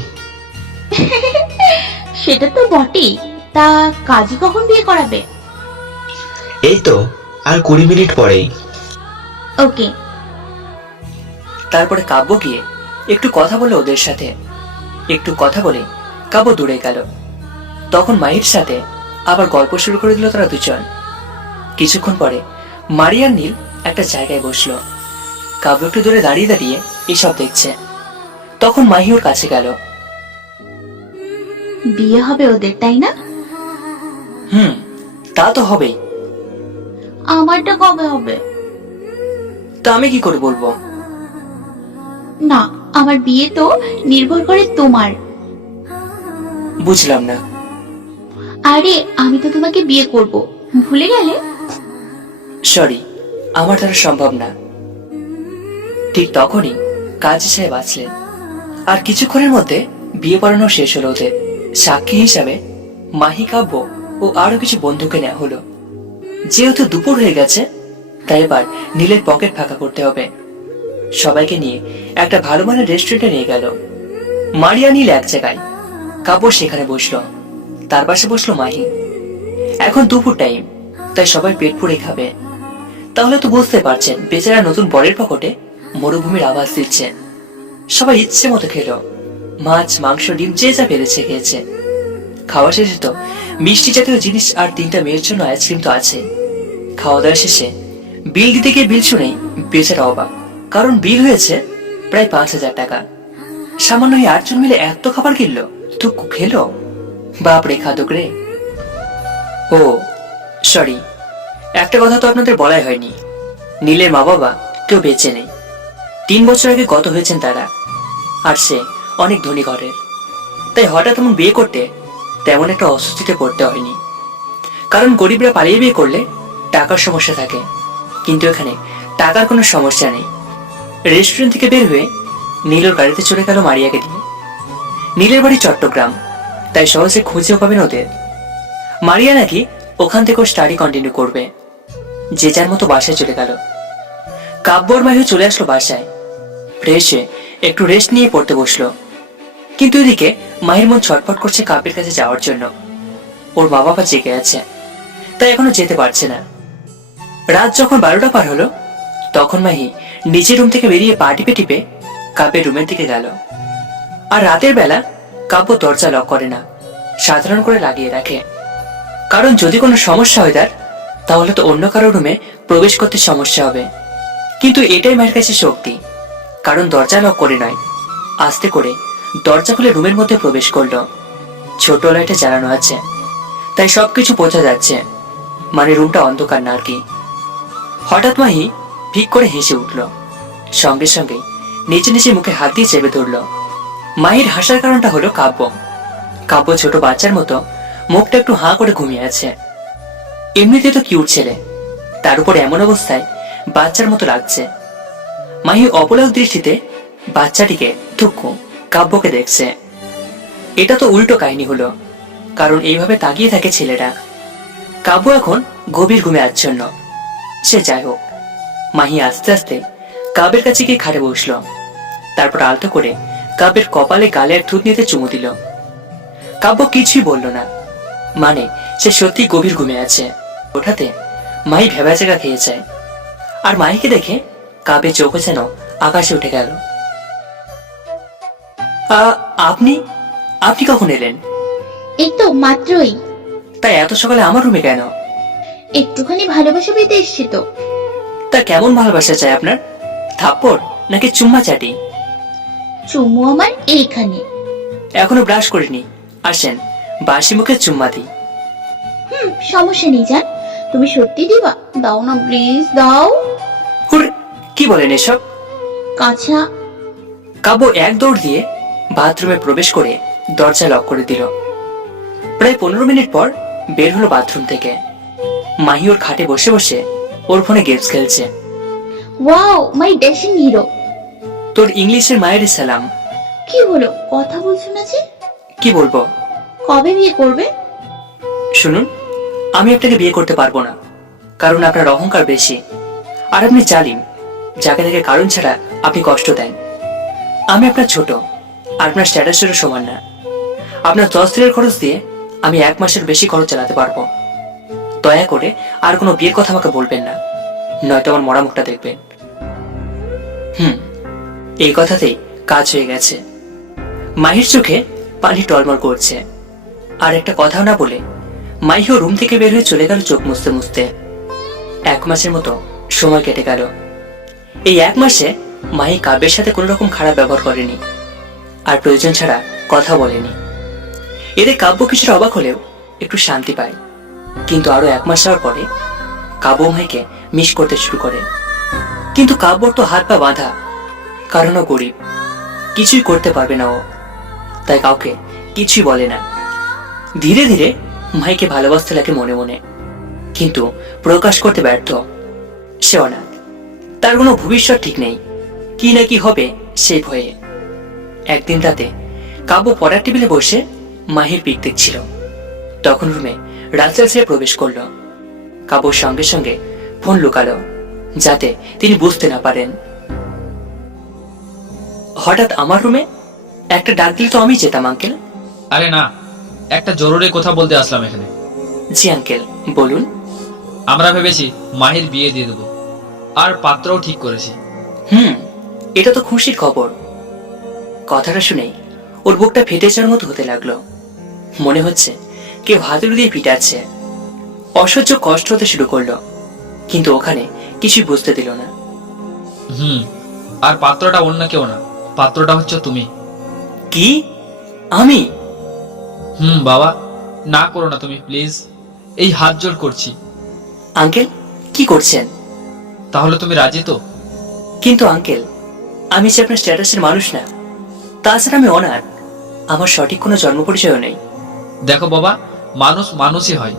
সেটা তো বটেই। তা কাজী কখন বিয়ে করাবে? এই তো আর 20 মিনিট পরেই। ওকে। তারপরে কাব্য গিয়ে একটু কথা বলে ওদের সাথে। একটু কথা বলে কাব্য দূরে গেল। তখন মাহির সাথে আবার গল্প শুরু করে দিল তারা দুজন। কিছুক্ষণ পরে মারিয়া নীল একটা জায়গায় বসলো। কাব্য একটু দূরে দাঁড়িয়ে দাঁড়িয়ে এসব দেখছে। তখন মাহি ওর কাছে গেল। বিয়ে হবে ওদের, তাই না? তা তো হবেই। আমারটা কবে হবে? তা আমি কি করে বলবো? না, আমার বিয়ে তো নির্ভর করে তোমার। বুঝলাম না। আরে, আমি তো তোমাকে বিয়ে করব, ভুলে গেলে? সরি, আমার দ্বারা সম্ভব না। ঠিক তখনই কাজী সাহেব আসলেন। আর কিছুক্ষণের মধ্যে বিয়ে পড়ানো শেষ হলো ওদের। সাক্ষী হিসাবে মাহি, কাব্য ও আরো কিছু বন্ধুকে নেওয়া হলো। যেহেতু দুপুর হয়ে গেছে, তাই এবার নীলের পকেট ফাঁকা করতে হবে। সবাইকে নিয়ে একটা ভালো মানের রেস্টুরেন্টে নিয়ে গেল। মারিয়া নীল এক জায়গায়, কাব্য সেখানে বসলো। তার পাশে বসলো মাহি। এখন দুপুর টাইম, তাই সবাই পেট পুড়ে খাবে। তাহলে তো বুঝতে পারছেন বেচারা নতুন বরের পকেটে মরুভূমির আওয়াজ দিচ্ছে। সবাই ইচ্ছে মতো খেলো। মাছ, মাংস, ডিম যে যা পেরেছে খেয়েছে। খাওয়া শেষে তো মিষ্টি জাতীয় জিনিস আর 3টা মেয়ের জন্য আইসক্রিম তো আছে। খাওয়া দাওয়া শেষে বিল দিতে গিয়ে বিল শুনেই বেচারা অবাক, কারণ বিল হয়েছে প্রায় 5000 টাকা। সামান্য 8 জন মিলে এত খাবার কিনলো, তো খেলো? বাপরে খাদক রে। ও সরি, একটা কথা তো আপনাদের বলাই হয়নি। নীলের মা বাবা কেউ বেঁচে নেই। 3 বছর আগে গত হয়েছেন তারা। আর সে অনেক ধনী ঘরের, তাই হঠাৎ এমন বিয়ে করতে তেমন একটা অস্বস্তিতে পড়তে হয়নি। কারণ গরিবরা পালিয়ে বিয়ে করলে টাকার সমস্যা থাকে, কিন্তু এখানে টাকার কোনো সমস্যা নেই। রেস্টুরেন্ট থেকে বের হয়ে নীলের গাড়িতে চলে গেল মারিয়াকে দিয়ে। নীলের বাড়ি চট্টগ্রাম, তাই সহজে খুঁজেও পাবেন ওদের। মারিয়া নাকি ওখান থেকেও স্টাডি কন্টিনিউ করবে। যে যার মতো বাসায় চলে গেল। কাব্য আর মাহিও চলে আসলো বাসায়। ফ্রেশ হয়ে একটু রেস্ট নিয়ে পড়তে বসলো। কিন্তু এদিকে মাহির মন ছটফট করছে কাব্যের কাছে যাওয়ার জন্য। ওর মা বাবা জেগে আছে, তাই এখনো যেতে পারছে না। রাত যখন 12টা পার হলো, তখন মাহি নিজের রুম থেকে বেরিয়ে পা টিপে টিপে কাব্যের রুমের দিকে গেল। আর রাতের বেলা কাব্য দরজা লক করে না, সাধারণ করে লাগিয়ে রাখে। কারণ যদি কোনো সমস্যা হয় তার, তাহলে তো অন্য কারো রুমে প্রবেশ করতে সমস্যা হবে। কিন্তু এটাই মায়ের কাছে শক্তি, কারণ দরজা লক করে নয়, আস্তে করে দরজা খুলে রুমের মধ্যে প্রবেশ করলো। ছোট লাইটে জ্বালানো আছে, তাই সবকিছু বোঝা যাচ্ছে, মানে রুমটা অন্ধকার না আর কি। হঠাৎ মাহি ভিক করে হেসে উঠল, সঙ্গে সঙ্গে নিচে নিচে মুখে হাত দিয়ে চেপে ধরল। মাহির হাসার কারণটা হলো কাব্য। কাব্য ছোট বাচ্চার মতো মুখটা একটু হাঁ করে ঘুমিয়ে আছে। এমনিতে তো কিউট ছেলে, তার উপর এমন অবস্থায় বাচ্চার মতো লাগছে। মাহি অপলক দৃষ্টিতে বাচ্চাটিকে থুকু কাব্যকে দেখছে। এটা তো উল্টো কাহিনী হলো, কারণ এইভাবে তাকিয়ে থাকে ছেলেটা। কাব্য এখন গভীর ঘুমে আচ্ছন্ন। সে যাই হোক, মাহি আস্তে আস্তে কাব্যের কাছে গিয়ে খাটে বসলো। তারপর আলতো করে কাব্যের কপালে গালে এক থুতনিতে চুমু দিল। কাব্য কিছুই বলল না, মানে সে সত্যি গভীর ঘুমে আছে। ওঠাতে মাহি ভেবাচেকা খেয়ে যায়। আর মাহিকে দেখে কাব্যের চোখে যেন আকাশে উঠে গেল। আপনি আপনি কখন এলেন? এই তো মাত্রই। তাই এত সকালে আমার রুমে কেন? একটুখানি ভালোবাসা পেতে এসছি তো। তা কেমন ভালোবাসা চাই আপনার? থাপ্পড় নাকি চুম্মা চাটি? চুমু আমার এইখানে। এখনো ব্রাশ করিনি, আসেন বাসি মুখে চুম্মা দিই। সমস্যা নেই জান, তুমি সত্যি দিবা? দাও না প্লিজ, দাও। হুর, কি বলেন এসব? কাছা। কাব্য এক দৌড় দিয়ে বাথরুমে প্রবেশ করে দরজা লক করে দিল। প্রায় 15 মিনিট পর বের হলো বাথরুম থেকে। মাহি ওর খাটে বসে বসে ওর ফোনে গেমস খেলছে। ওয়াও, মাই ড্যাশিং হিরো। তোর ইংলিশের মায়ের সালাম। কি হলো, কথা বলছো না যে? কি বলবো? কবে বিয়ে করবে? শুনুন, আমি আপনাকে বিয়ে করতে পারবো না, কারণ আপনার অহংকার বেশি, আর আপনি জালিম, যাকে থেকে কারণ ছাড়া আপনি কষ্ট দেন। আমি আপনার ছোট, আর আপনার স্ট্যাটাসেরও সমান না। আপনার 10 দিনের খরচ দিয়ে আমি 1 মাসের বেশি খরচ চালাতে পারবো। দয়া করে আর কোনো বিয়ের কথা আমাকে বলবেন না, নয়তো আমার মরা মুখটা দেখবেন। এই কথাতেই কাজ হয়ে গেছে। মাহির চোখে পানি টলমল করছে। আর একটা কথাও না বলে মাহিও রুম থেকে বের হয়ে চলে গেল চোখ মুছতে মুছতে। 1 মাসের মতো সময় কেটে গেল। এই 1 মাসে মাহি কাব্যের সাথে কোনো রকম খারাপ ব্যবহার করেনি, আর প্রয়োজন ছাড়া কথা বলেনি। এতে কাব্য কিছুটা অবাক হলেও একটু শান্তি পায়। কিন্তু আরো 1 মাস যাওয়ার পরে কাব্য মাহিকে মিস করতে শুরু করে। কিন্তু কাব্যর তো হাত পা বাঁধা, কারণ ও গরিব, কিছুই করতে পারবে না ও, তাই কাউকে কিছুই বলে না। ধীরে ধীরে মাহিকে ভালোবাসতে লাগে মনে মনে, কিন্তু প্রকাশ করতে ব্যর্থ। সে অনাথ, তার কোনো ভবিষ্যৎ ঠিক নেই, কি না কি হবে সেই ভয়ে। একদিন রাতে কাব্য পড়ার টেবিলে বসে মাহির পিক দেখছিল। তখন রুমে রাজলাল ছেলে প্রবেশ করলো। কাব্যর সঙ্গে সঙ্গে ফোন লুকালো, যাতে তিনি বুঝতে না পারেন। হঠাৎ আমার রুমে একটা ডাক দিলে তো আমি যেতাম আঙ্কেল। আরে না, একটা জরুরি কথা বলতে আসলাম এখানে। জি আঙ্কেল, বলুন। আমরা ভেবেছি মাহির বিয়ে দিয়ে দেবো, আর পাত্রও ঠিক করেছি। এটা তো খুশির খবর। কথাটা শুনেই ওর বুকটা ফেটে যাওয়ার মতো হতে লাগলো। মনে হচ্ছে কেউ হাতুড়ি দিয়ে পিটাচ্ছে। অসহ্য কষ্ট হতে শুরু করলো, কিন্তু ওখানে কিছুই বুঝতে দিল না। আর পাত্রটা অন্য কেউ না, পাত্রটা হচ্ছে তুমি। কি? আমি? বাবা, না করো না তুমি প্লিজ, এই হাত জোর করছি। আঙ্কেল, কি করছেন? তাহলে তুমি রাজি তো? কিন্তু আঙ্কেল, আমি যে আপনার স্ট্যাটাসের মানুষ না, তাছাড়া আমি অনাথ, আমার সঠিক কোনো জন্ম পরিচয়ও নেই। দেখো বাবা, মানুষ মানুষই হয়,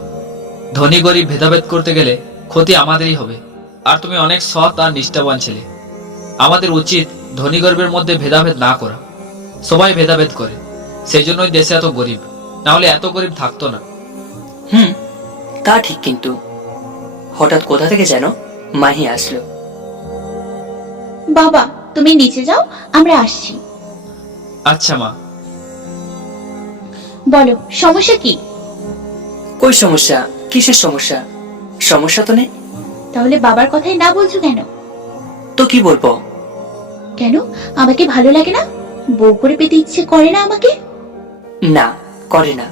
ধনী গরিব ভেদাভেদ করতে গেলে ক্ষতি আমাদেরই হবে। আর তুমি অনেক সৎ আর নিষ্ঠাবান ছেলে। আমাদের উচিত ধনী গরিবের মধ্যে ভেদাভেদ না করা। সবাই ভেদাভেদ করে, সেই জন্যই দেশে এত গরিব, না হলে এত গরিব থাকতো না। তা ঠিক, কিন্তু হঠাৎ কোথা থেকে যেন মাহি আসলো। বাবা তুমি নিচে যাও, আমরা আসছি। আচ্ছা মা। বলো সমস্যা কি? কই সমস্যা? কিসের সমস্যা? সমস্যা তো নেই। তাহলে বাবার কথাই না বলছো কেন? তো কি বলবো? কেন আমাকে ভালো লাগে না? বউ করে পেতে ইচ্ছে করে না আমাকে? না, করে না।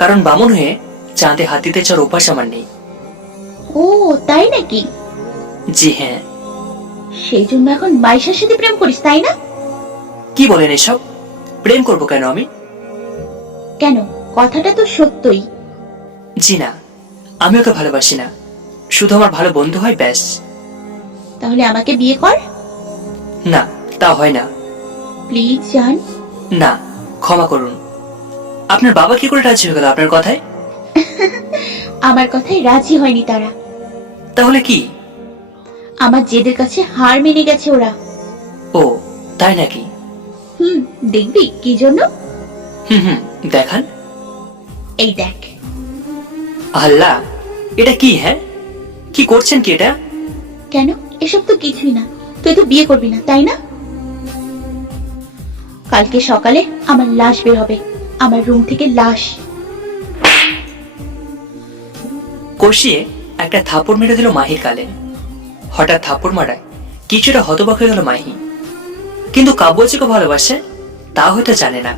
কারণ বামুন হয়ে চাঁদে হাত দিতে চাওয়ার অভ্যাস আমার নেই। ও তাই নাকি? জি হ্যাঁ। সেই জন্য এখন মাইশার সাথে প্রেম করিস তাই না? কি বলেন এসব? প্রেম করব কেন আমি? কেন, কথাটা তো সত্যই। জি না, আমি ওকে ভালোবাসি না, শুধু আমার ভালো বন্ধু হয় ব্যাস। তাহলে আমাকে বিয়ে কর। না, তা হয় না। প্লিজ জান। না, ক্ষমা করুন। আপনার বাবা কি করে রাজি হয়ে গেল আপনার কথায়? আমার কথায় রাজি হয়নি তারা। তাহলে কি? আমার জেদের কাছে হার মেনে গেছে ওরা। ও তাই নাকি? দেখবি কি জন্য? হুম, দেখান। এই দেখ। আল্লাহ, এটা কি? হ্যাঁ, কি করছেন কি এটা? কেন, এসব তো কিছুই না। তুই তো বিয়ে করবি না তাই না? কালকে সকালে আমার লাশ বের হবে, আমার রুম থেকে লাশ। কষিয়ে একটা থাপড় মেরে দিল মাহির গালে। হঠাৎ থাপড় মারায় কিছুটা হতবাক হয়ে গেল মাহি। কিন্তু কাব্যজিকে ভালোবাসে তা হয়তো জানে না।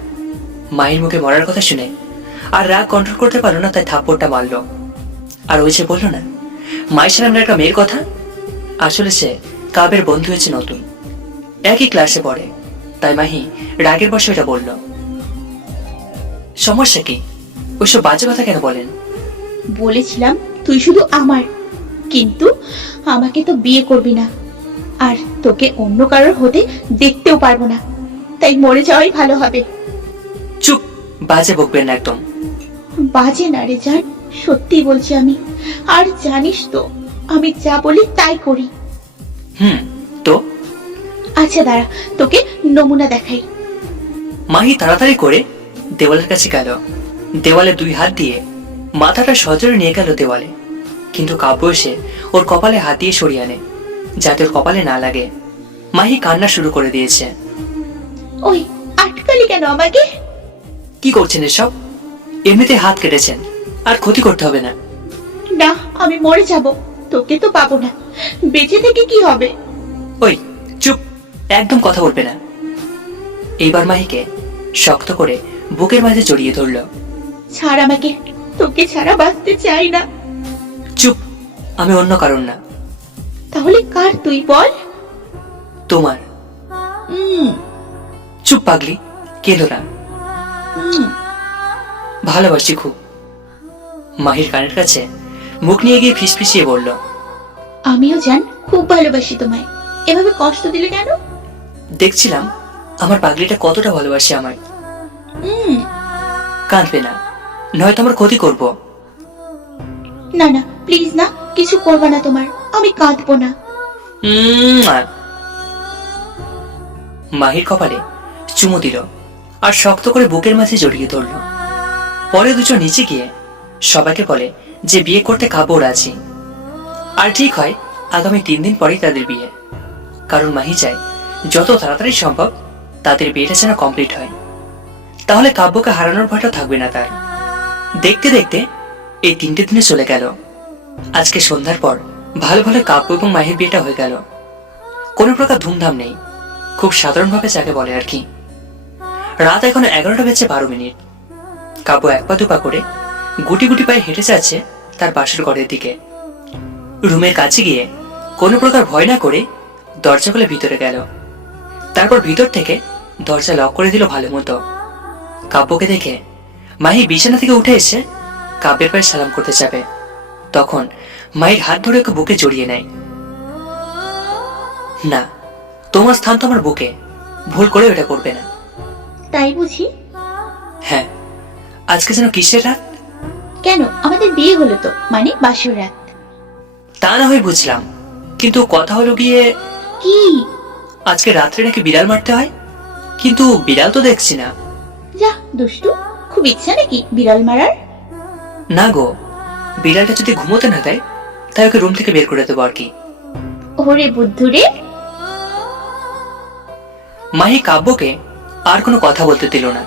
মাহির মুখে মরার কথা শুনে আর রাগ কন্ট্রোল করতে পারলো না, তাই থাপ্পড়টা মারলো। আর ওই যে বললো না মাইশা নামের একটা মেয়ের কথা, আসলে সে কাবের বন্ধু হয়েছে নতুন, একই ক্লাসে পড়ে। তাই মাহি রাগের বশে এটা বলল। সমস্যা কি? ওইসব বাজে কথা কেন বলেন? বলেছিলাম তুই শুধু আমার, কিন্তু আমাকে তো বিয়ে করবি না, আর তোকে অন্য কারোর হতে দেখতেও পারবো না, তাই মরে যাওয়াই ভালো হবে। চুপ, বাজে বকবেন না একদম। বাজে না রে জান, সত্যি বলছি আমি। আর জানিস তো আমি যা বলি তাই করি। তো আচ্ছা দাঁড়া, তোকে নমুনা দেখাই। মাহি তাড়াতাড়ি করে দেওয়ালের কাছে গেল। দেওয়ালে দুই হাত দিয়ে মাথাটা সজোরে নিয়ে গেল দেওয়ালে, কিন্তু কাব্য এসে ওর কপালে হাত দিয়ে সরিয়ে আনে যাতে ওর কপালে না লাগে। মাহি কান্না শুরু করে দিয়েছে। ওই আটকালি কেন আমাকে? কি করছেন এসব? এমনিতে হাত কেটেছেন, আর ক্ষতি করতে হবে না। না, আমি মরে যাব, তোকে তো পাবো না, বেঁচে থেকে কি হবে? ওই চুপ, একদম কথা বলবে না। এইবার মাহিকে শক্ত করে বুকের মাঝে জড়িয়ে ধরল। ছাড় আমাকে, তোকে ছাড়া বাঁচতে চাই না। চুপ, আমি অন্য কারণ না। তাহলে কার তুই বল? তোমার। চুপ পাগলি, কেঁদো না। ভালোবাসি খুব। মাহির কানের কাছে মুখ নিয়ে গিয়ে ফিসফিসিয়ে বলল। আমিও জান খুব ভালোবাসি তোমায়, এভাবে কষ্ট দিলে কেন? দেখছিলাম আমার পাগলিটা কতটা ভালোবাসে আমায়। কাঁদবে না, নয়তো আমার ক্ষতি করব। না না প্লিজ না, কিছু করবা না তোমার, আমি কাঁদবো না। মাহির কপালে চুমু দিল আর শক্ত করে বুকের মাঝে জড়িয়ে ধরল। পরে দুজন নিচে গিয়ে সবাইকে বলে যে বিয়ে করতে কাব্য রাজি। আর ঠিক হয় আগামী 3 দিন পরেই তাদের বিয়ে। কারণ মাহি চায় যত তাড়াতাড়ি সম্ভব তাদের বিয়েটা যেন কমপ্লিট হয়, তাহলে কাব্যকে হারানোর ভয়টা থাকবে না তার। দেখতে দেখতে এই 3টে দিনে চলে গেল। আজকে সন্ধ্যার পর ভালো ভালো কাব্য এবং মাহির বিয়েটা হয়ে গেল। কোনো প্রকার ধুমধাম নেই, খুব সাধারণভাবে যাকে বলে আর কি। রাত এখন 11টা বেজে 12 মিনিট। কাব্য এক পা দুপা করে গুটি গুটি পায়ে হেঁটে যাচ্ছে তার বাসর ঘরের দিকে। রুমের কাছে গিয়ে কোনো প্রকার ভয় না করে দরজা খুলে ভিতরে গেল। তারপর ভিতর থেকে দরজা লক করে দিল ভালো মতো। কাব্যকে দেখে মাহি বিছানা থেকে উঠে এসে কাব্যের পায়ে সালাম করতে যাবে, তখন মাহির হাত ধরে ওকে বুকে জড়িয়ে নেয়। না, তোমার স্থান তো আমার বুকে, ভুল করে এটা করবে না। তাই বুঝি? হ্যাঁ, আজকে যেন কিসের রাত? কেন, আমাদের বিয়ে হলো তো, মানে বাসর রাত। তা না হয় বুঝলাম, কিন্তু কথা হলো গিয়ে কি? আজকে রাত্রে নাকি বিড়াল মারতে হয়, কিন্তু বিড়াল তো দেখছি না। যা দুষ্টু, খুব ইচ্ছা নাকি বিড়াল মারার? না গো, বিড়ালটা যদি ঘুমোতে না দেয় তাই ওকে রুম থেকে বের করে দেবো আর কি। ওরে বুদ্ধুরে। মাহি কাব্যকে আর কোনো কথা বলতে দিল না।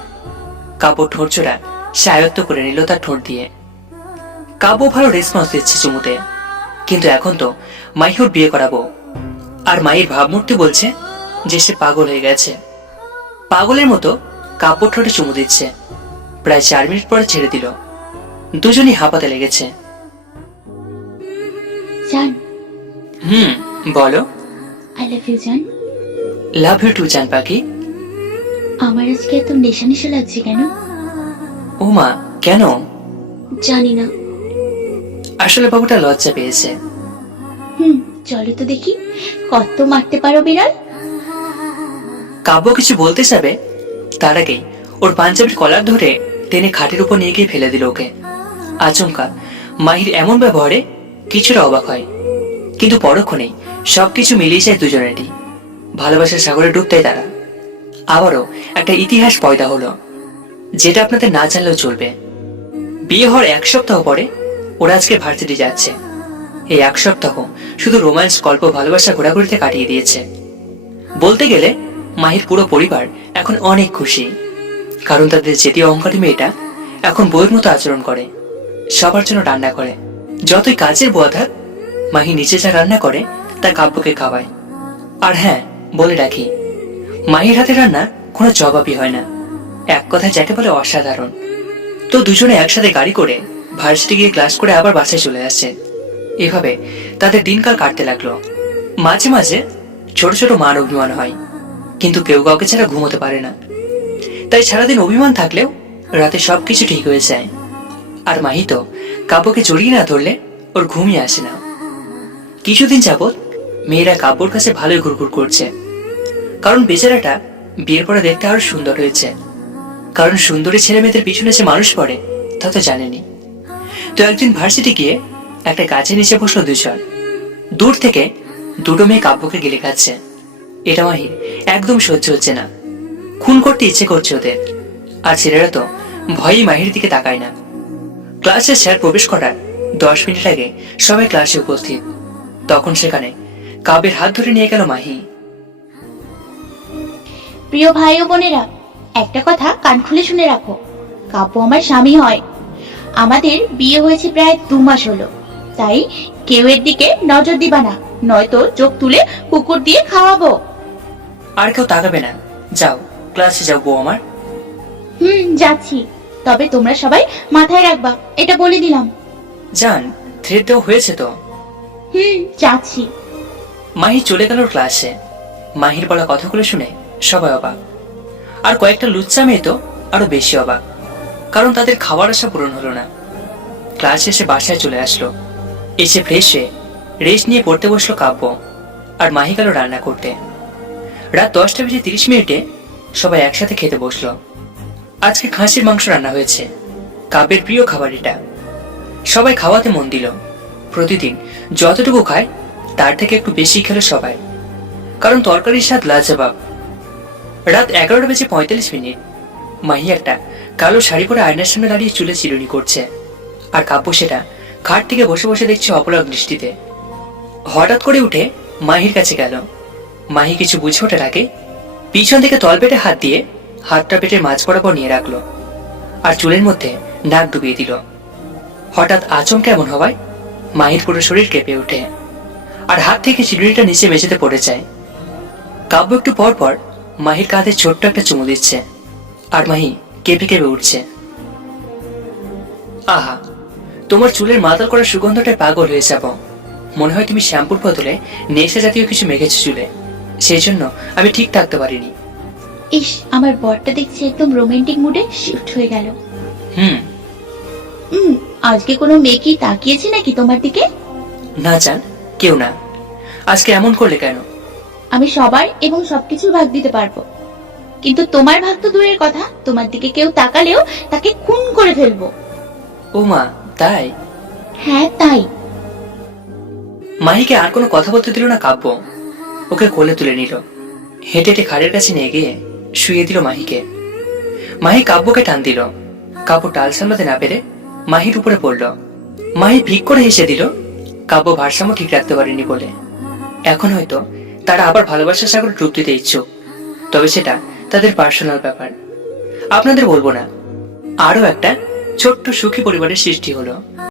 কাব্য ঠোঁট জোড়া সে আয়ত্ত করে নিল তার ঠোঁট দিয়ে। কাব্য ভালো রেসপন্স দিচ্ছে চুমুতে, কিন্তু এখন তো মাহি ওর বিয়ে করাবো। আর মায়ের ভাবমূর্তি বলছে যে সে পাগল হয়ে গেছে। পাগলের মতো কাব্য ঠোঁটে চুমু দিচ্ছে। প্রায় 4 মিনিট পরে ছেড়ে দিল। দুজনই হাঁপাতে লেগেছে। জান, বলো। আই লাভ ইউ জান। লাভ ইউ টু জান পাখি। আমার আজকে এত নেশা নেশা লাগছে কেন? ও মা, কেন? জানি না। আসলে বাবুটা লজ্জা পেয়েছে। চলো তো দেখি কত মারতে পারো বিড়াল। কাব্য কিছু বলতে যাবে, তার আগেই ওর পাঞ্জাবির কলার ধরে টেনে খাটের উপর নিয়ে গিয়ে ফেলে দিল ওকে। আচমকা মাহির এমন ব্যবহারে কিছুটা অবাক হয়, কিন্তু পরক্ষণেই সবকিছু মিলিয়ে যায় দুজনেরই। ভালোবাসার সাগরে ডুবতে তারা। আবারও একটা ইতিহাস পয়দা হলো, যেটা আপনাদের না জানলেও চলবে। বিয়ে হওয়ার 1 সপ্তাহ পরে ওরা আজকে ভার্সিটি যাচ্ছে। এই 1 সপ্তাহ শুধু রোম্যান্স, গল্প, ভালোবাসা ঘোরাঘুরিতে কাটিয়ে দিয়েছে। বলতে গেলে মাহির পুরো পরিবার এখন অনেক খুশি, কারণ তাদের জেদি অহংকারী মেয়েটা এখন বউয়ের মতো আচরণ করে, সবার জন্য রান্না করে। যতই কাজের বুয়া থাক, মাহি নিচে যা রান্না করে তা কাব্যকে খাওয়ায়। আর হ্যাঁ, বলে রাখি, মাহির হাতে রান্না কোনো জবাবই হয় না। এক কথায় যাকে বলে অসাধারণ। তো দুজনে একসাথে গাড়ি করে ভার্সিটি গিয়ে ক্লাস করে আবার বাসায় চলে আসছে। এভাবে তাদের দিনকাল কাটতে লাগলো। মাঝে মাঝে ছোট ছোট মান অভিমান হয়, কিন্তু কেউ কাউকে ছাড়া ঘুমোতে পারে না। তাই সারাদিন অভিমান থাকলেও রাতে সবকিছু ঠিক হয়ে যায়। আর মাহি তো কাব্যকে জড়িয়ে না ধরলে ওর ঘুমই আসে না। কিছুদিন যাবৎ মেয়েরা কাব্যর কাছে ভালোই ঘুরঘুর করছে, কারণ বেচারাটা বিয়ের পরে দেখতে আরো সুন্দর হয়েছে। কারণ সুন্দরী ছেলে মেয়েদের পিছনে যে মানুষ পড়ে তা তো জানেনি। তো একদিন ভার্সিটি গিয়ে একটা গাছের নিচে বসলো দুজন। দূর থেকে দুটো মেয়ে কাব্যকে গিলে খাচ্ছে। এটা মাহির একদম সহ্য হচ্ছে না। খুন করতে ইচ্ছে করছে ওদের। আর ছেলেরা তো ভয়ই মাহির দিকে তাকায় না। ক্লাসে স্যার প্রবেশ করার 10 মিনিট আগে সবাই ক্লাসে উপস্থিত। তখন সেখানে কাব্যের হাত ধরে নিয়ে গেল মাহি। প্রিয় ভাই ও বোনেরা, একটা কথা কান খুলে শুনে রাখো। কাব্য আমার স্বামী হয়। আমাদের বিয়ে হয়েছে প্রায় 2 মাস হলো। তাই কেউ এর দিকে নজর দিবা না, নয়তো চোখ তুলে কুকুর দিয়ে খাওয়াবো। আর কেউ তাকাবে না। যাও, ক্লাসে যাও বউ আমার। যাচ্ছি। তবে তোমরা সবাই মাথায় রাখবা, এটা বলে দিলাম। জান, থ্রেড দেওয়া হয়েছে তো। যাচ্ছি। মাহি চলে গেল ক্লাসে। মাহির বলা কথাগুলো শুনে সবাই অবাক। আর কয়েকটা লুচ্চা মেয়ে তো আরো বেশি অবাক, কারণ তাদের খাওয়ার আশা পূরণ হলো না। ক্লাস শেষে বাসায় চলে আসলো। এসে ফ্রেশ হয়ে রেস্ট নিয়ে পড়তে বসলো কাব্য। আর মাহি গেল রান্না করতে। রাত 10:30 সবাই একসাথে খেতে বসলো। আজকে খাসির মাংস রান্না হয়েছে, কাব্যের প্রিয় খাবার এটা। সবাই খাওয়াতে মন দিল। প্রতিদিন যতটুকু খায় তার থেকে একটু বেশি খেলো সবাই, কারণ তরকারির স্বাদ লাজবাব। রাত 11:45 মাহি একটা কালো শাড়ি পরে আয়নার সামনে দাঁড়িয়ে চুলে চিরুনি করছে। আর কাব্য সেটা খাট থেকে বসে বসে দেখছে অপলক দৃষ্টিতে। হঠাৎ করে উঠে মাহির কাছে গেল। মাহি কিছু বুঝে ওঠার আগে পিছন থেকে তলপেটে হাত দিয়ে হাতটা পেটের মাঝ বরাবর নিয়ে রাখলো, আর চুলের মধ্যে নাক ডুবিয়ে দিল। হঠাৎ আচমকা এমন হওয়ায় মাহির পুরো শরীর কেঁপে ওঠে, আর হাত থেকে চিরুনিটা নিচে মেঝেতে পড়ে যায়। কাব্য একটু পর পর মাহির কাঁধে ছোট্ট একটা চুমু দিচ্ছে, আর মাহি কেঁপে কেঁপে উঠছে। আহা, তোমার চুলের মাতাল করা সুগন্ধটায় পাগল হয়ে যাব। মনে হয় তুমি শ্যাম্পুর বদলে নেশা জাতীয় কিছু মেখেছো চুলে, সেই জন্য আমি ঠিক থাকতে পারিনি। ইস, আমার বরটা দেখছি একদম রোমান্টিক মুডে শিফট হয়ে গেল। আজকে কোনো মেয়ে কি তাকিয়েছে নাকি তোমার দিকে? না জান, কেউ না। আজকে এমন করলে কেন? আমি সবার এবং সবকিছুর ভাগ দিতে পারবো, কিন্তু তোমার ভাগ তো দূরের কথা, তোমার দিকে কেউ তাকালেও তাকে খুন করে ফেলবো। ও মা, তাই? হ্যাঁ, তাই। মাহিকে আর কোনো কথা বলতে দিল না কাব্য। ওকে কোলে তুলে নিল। হেঁটে হেঁটে খাড়ের কাছে নিয়ে গিয়ে শুয়ে দিল মাহিকে। মাহি কাব্যকে টান দিল। কাব্য টাল সামলাতে না পেরে মাহির উপরে পড়ল। মাহি ভিক করে হেসে দিল, কাব্য ভারসাম্য ঠিক রাখতে পারেনি বলে। এখন হয়তো তারা আবার ভালোবাসার সাগরে ডুব দিতে ইচ্ছুক, তবে সেটা তাদের পার্সোনাল ব্যাপার, আপনাদের বলবো না। আরো একটা ছোট্ট সুখী পরিবারের সৃষ্টি হলো।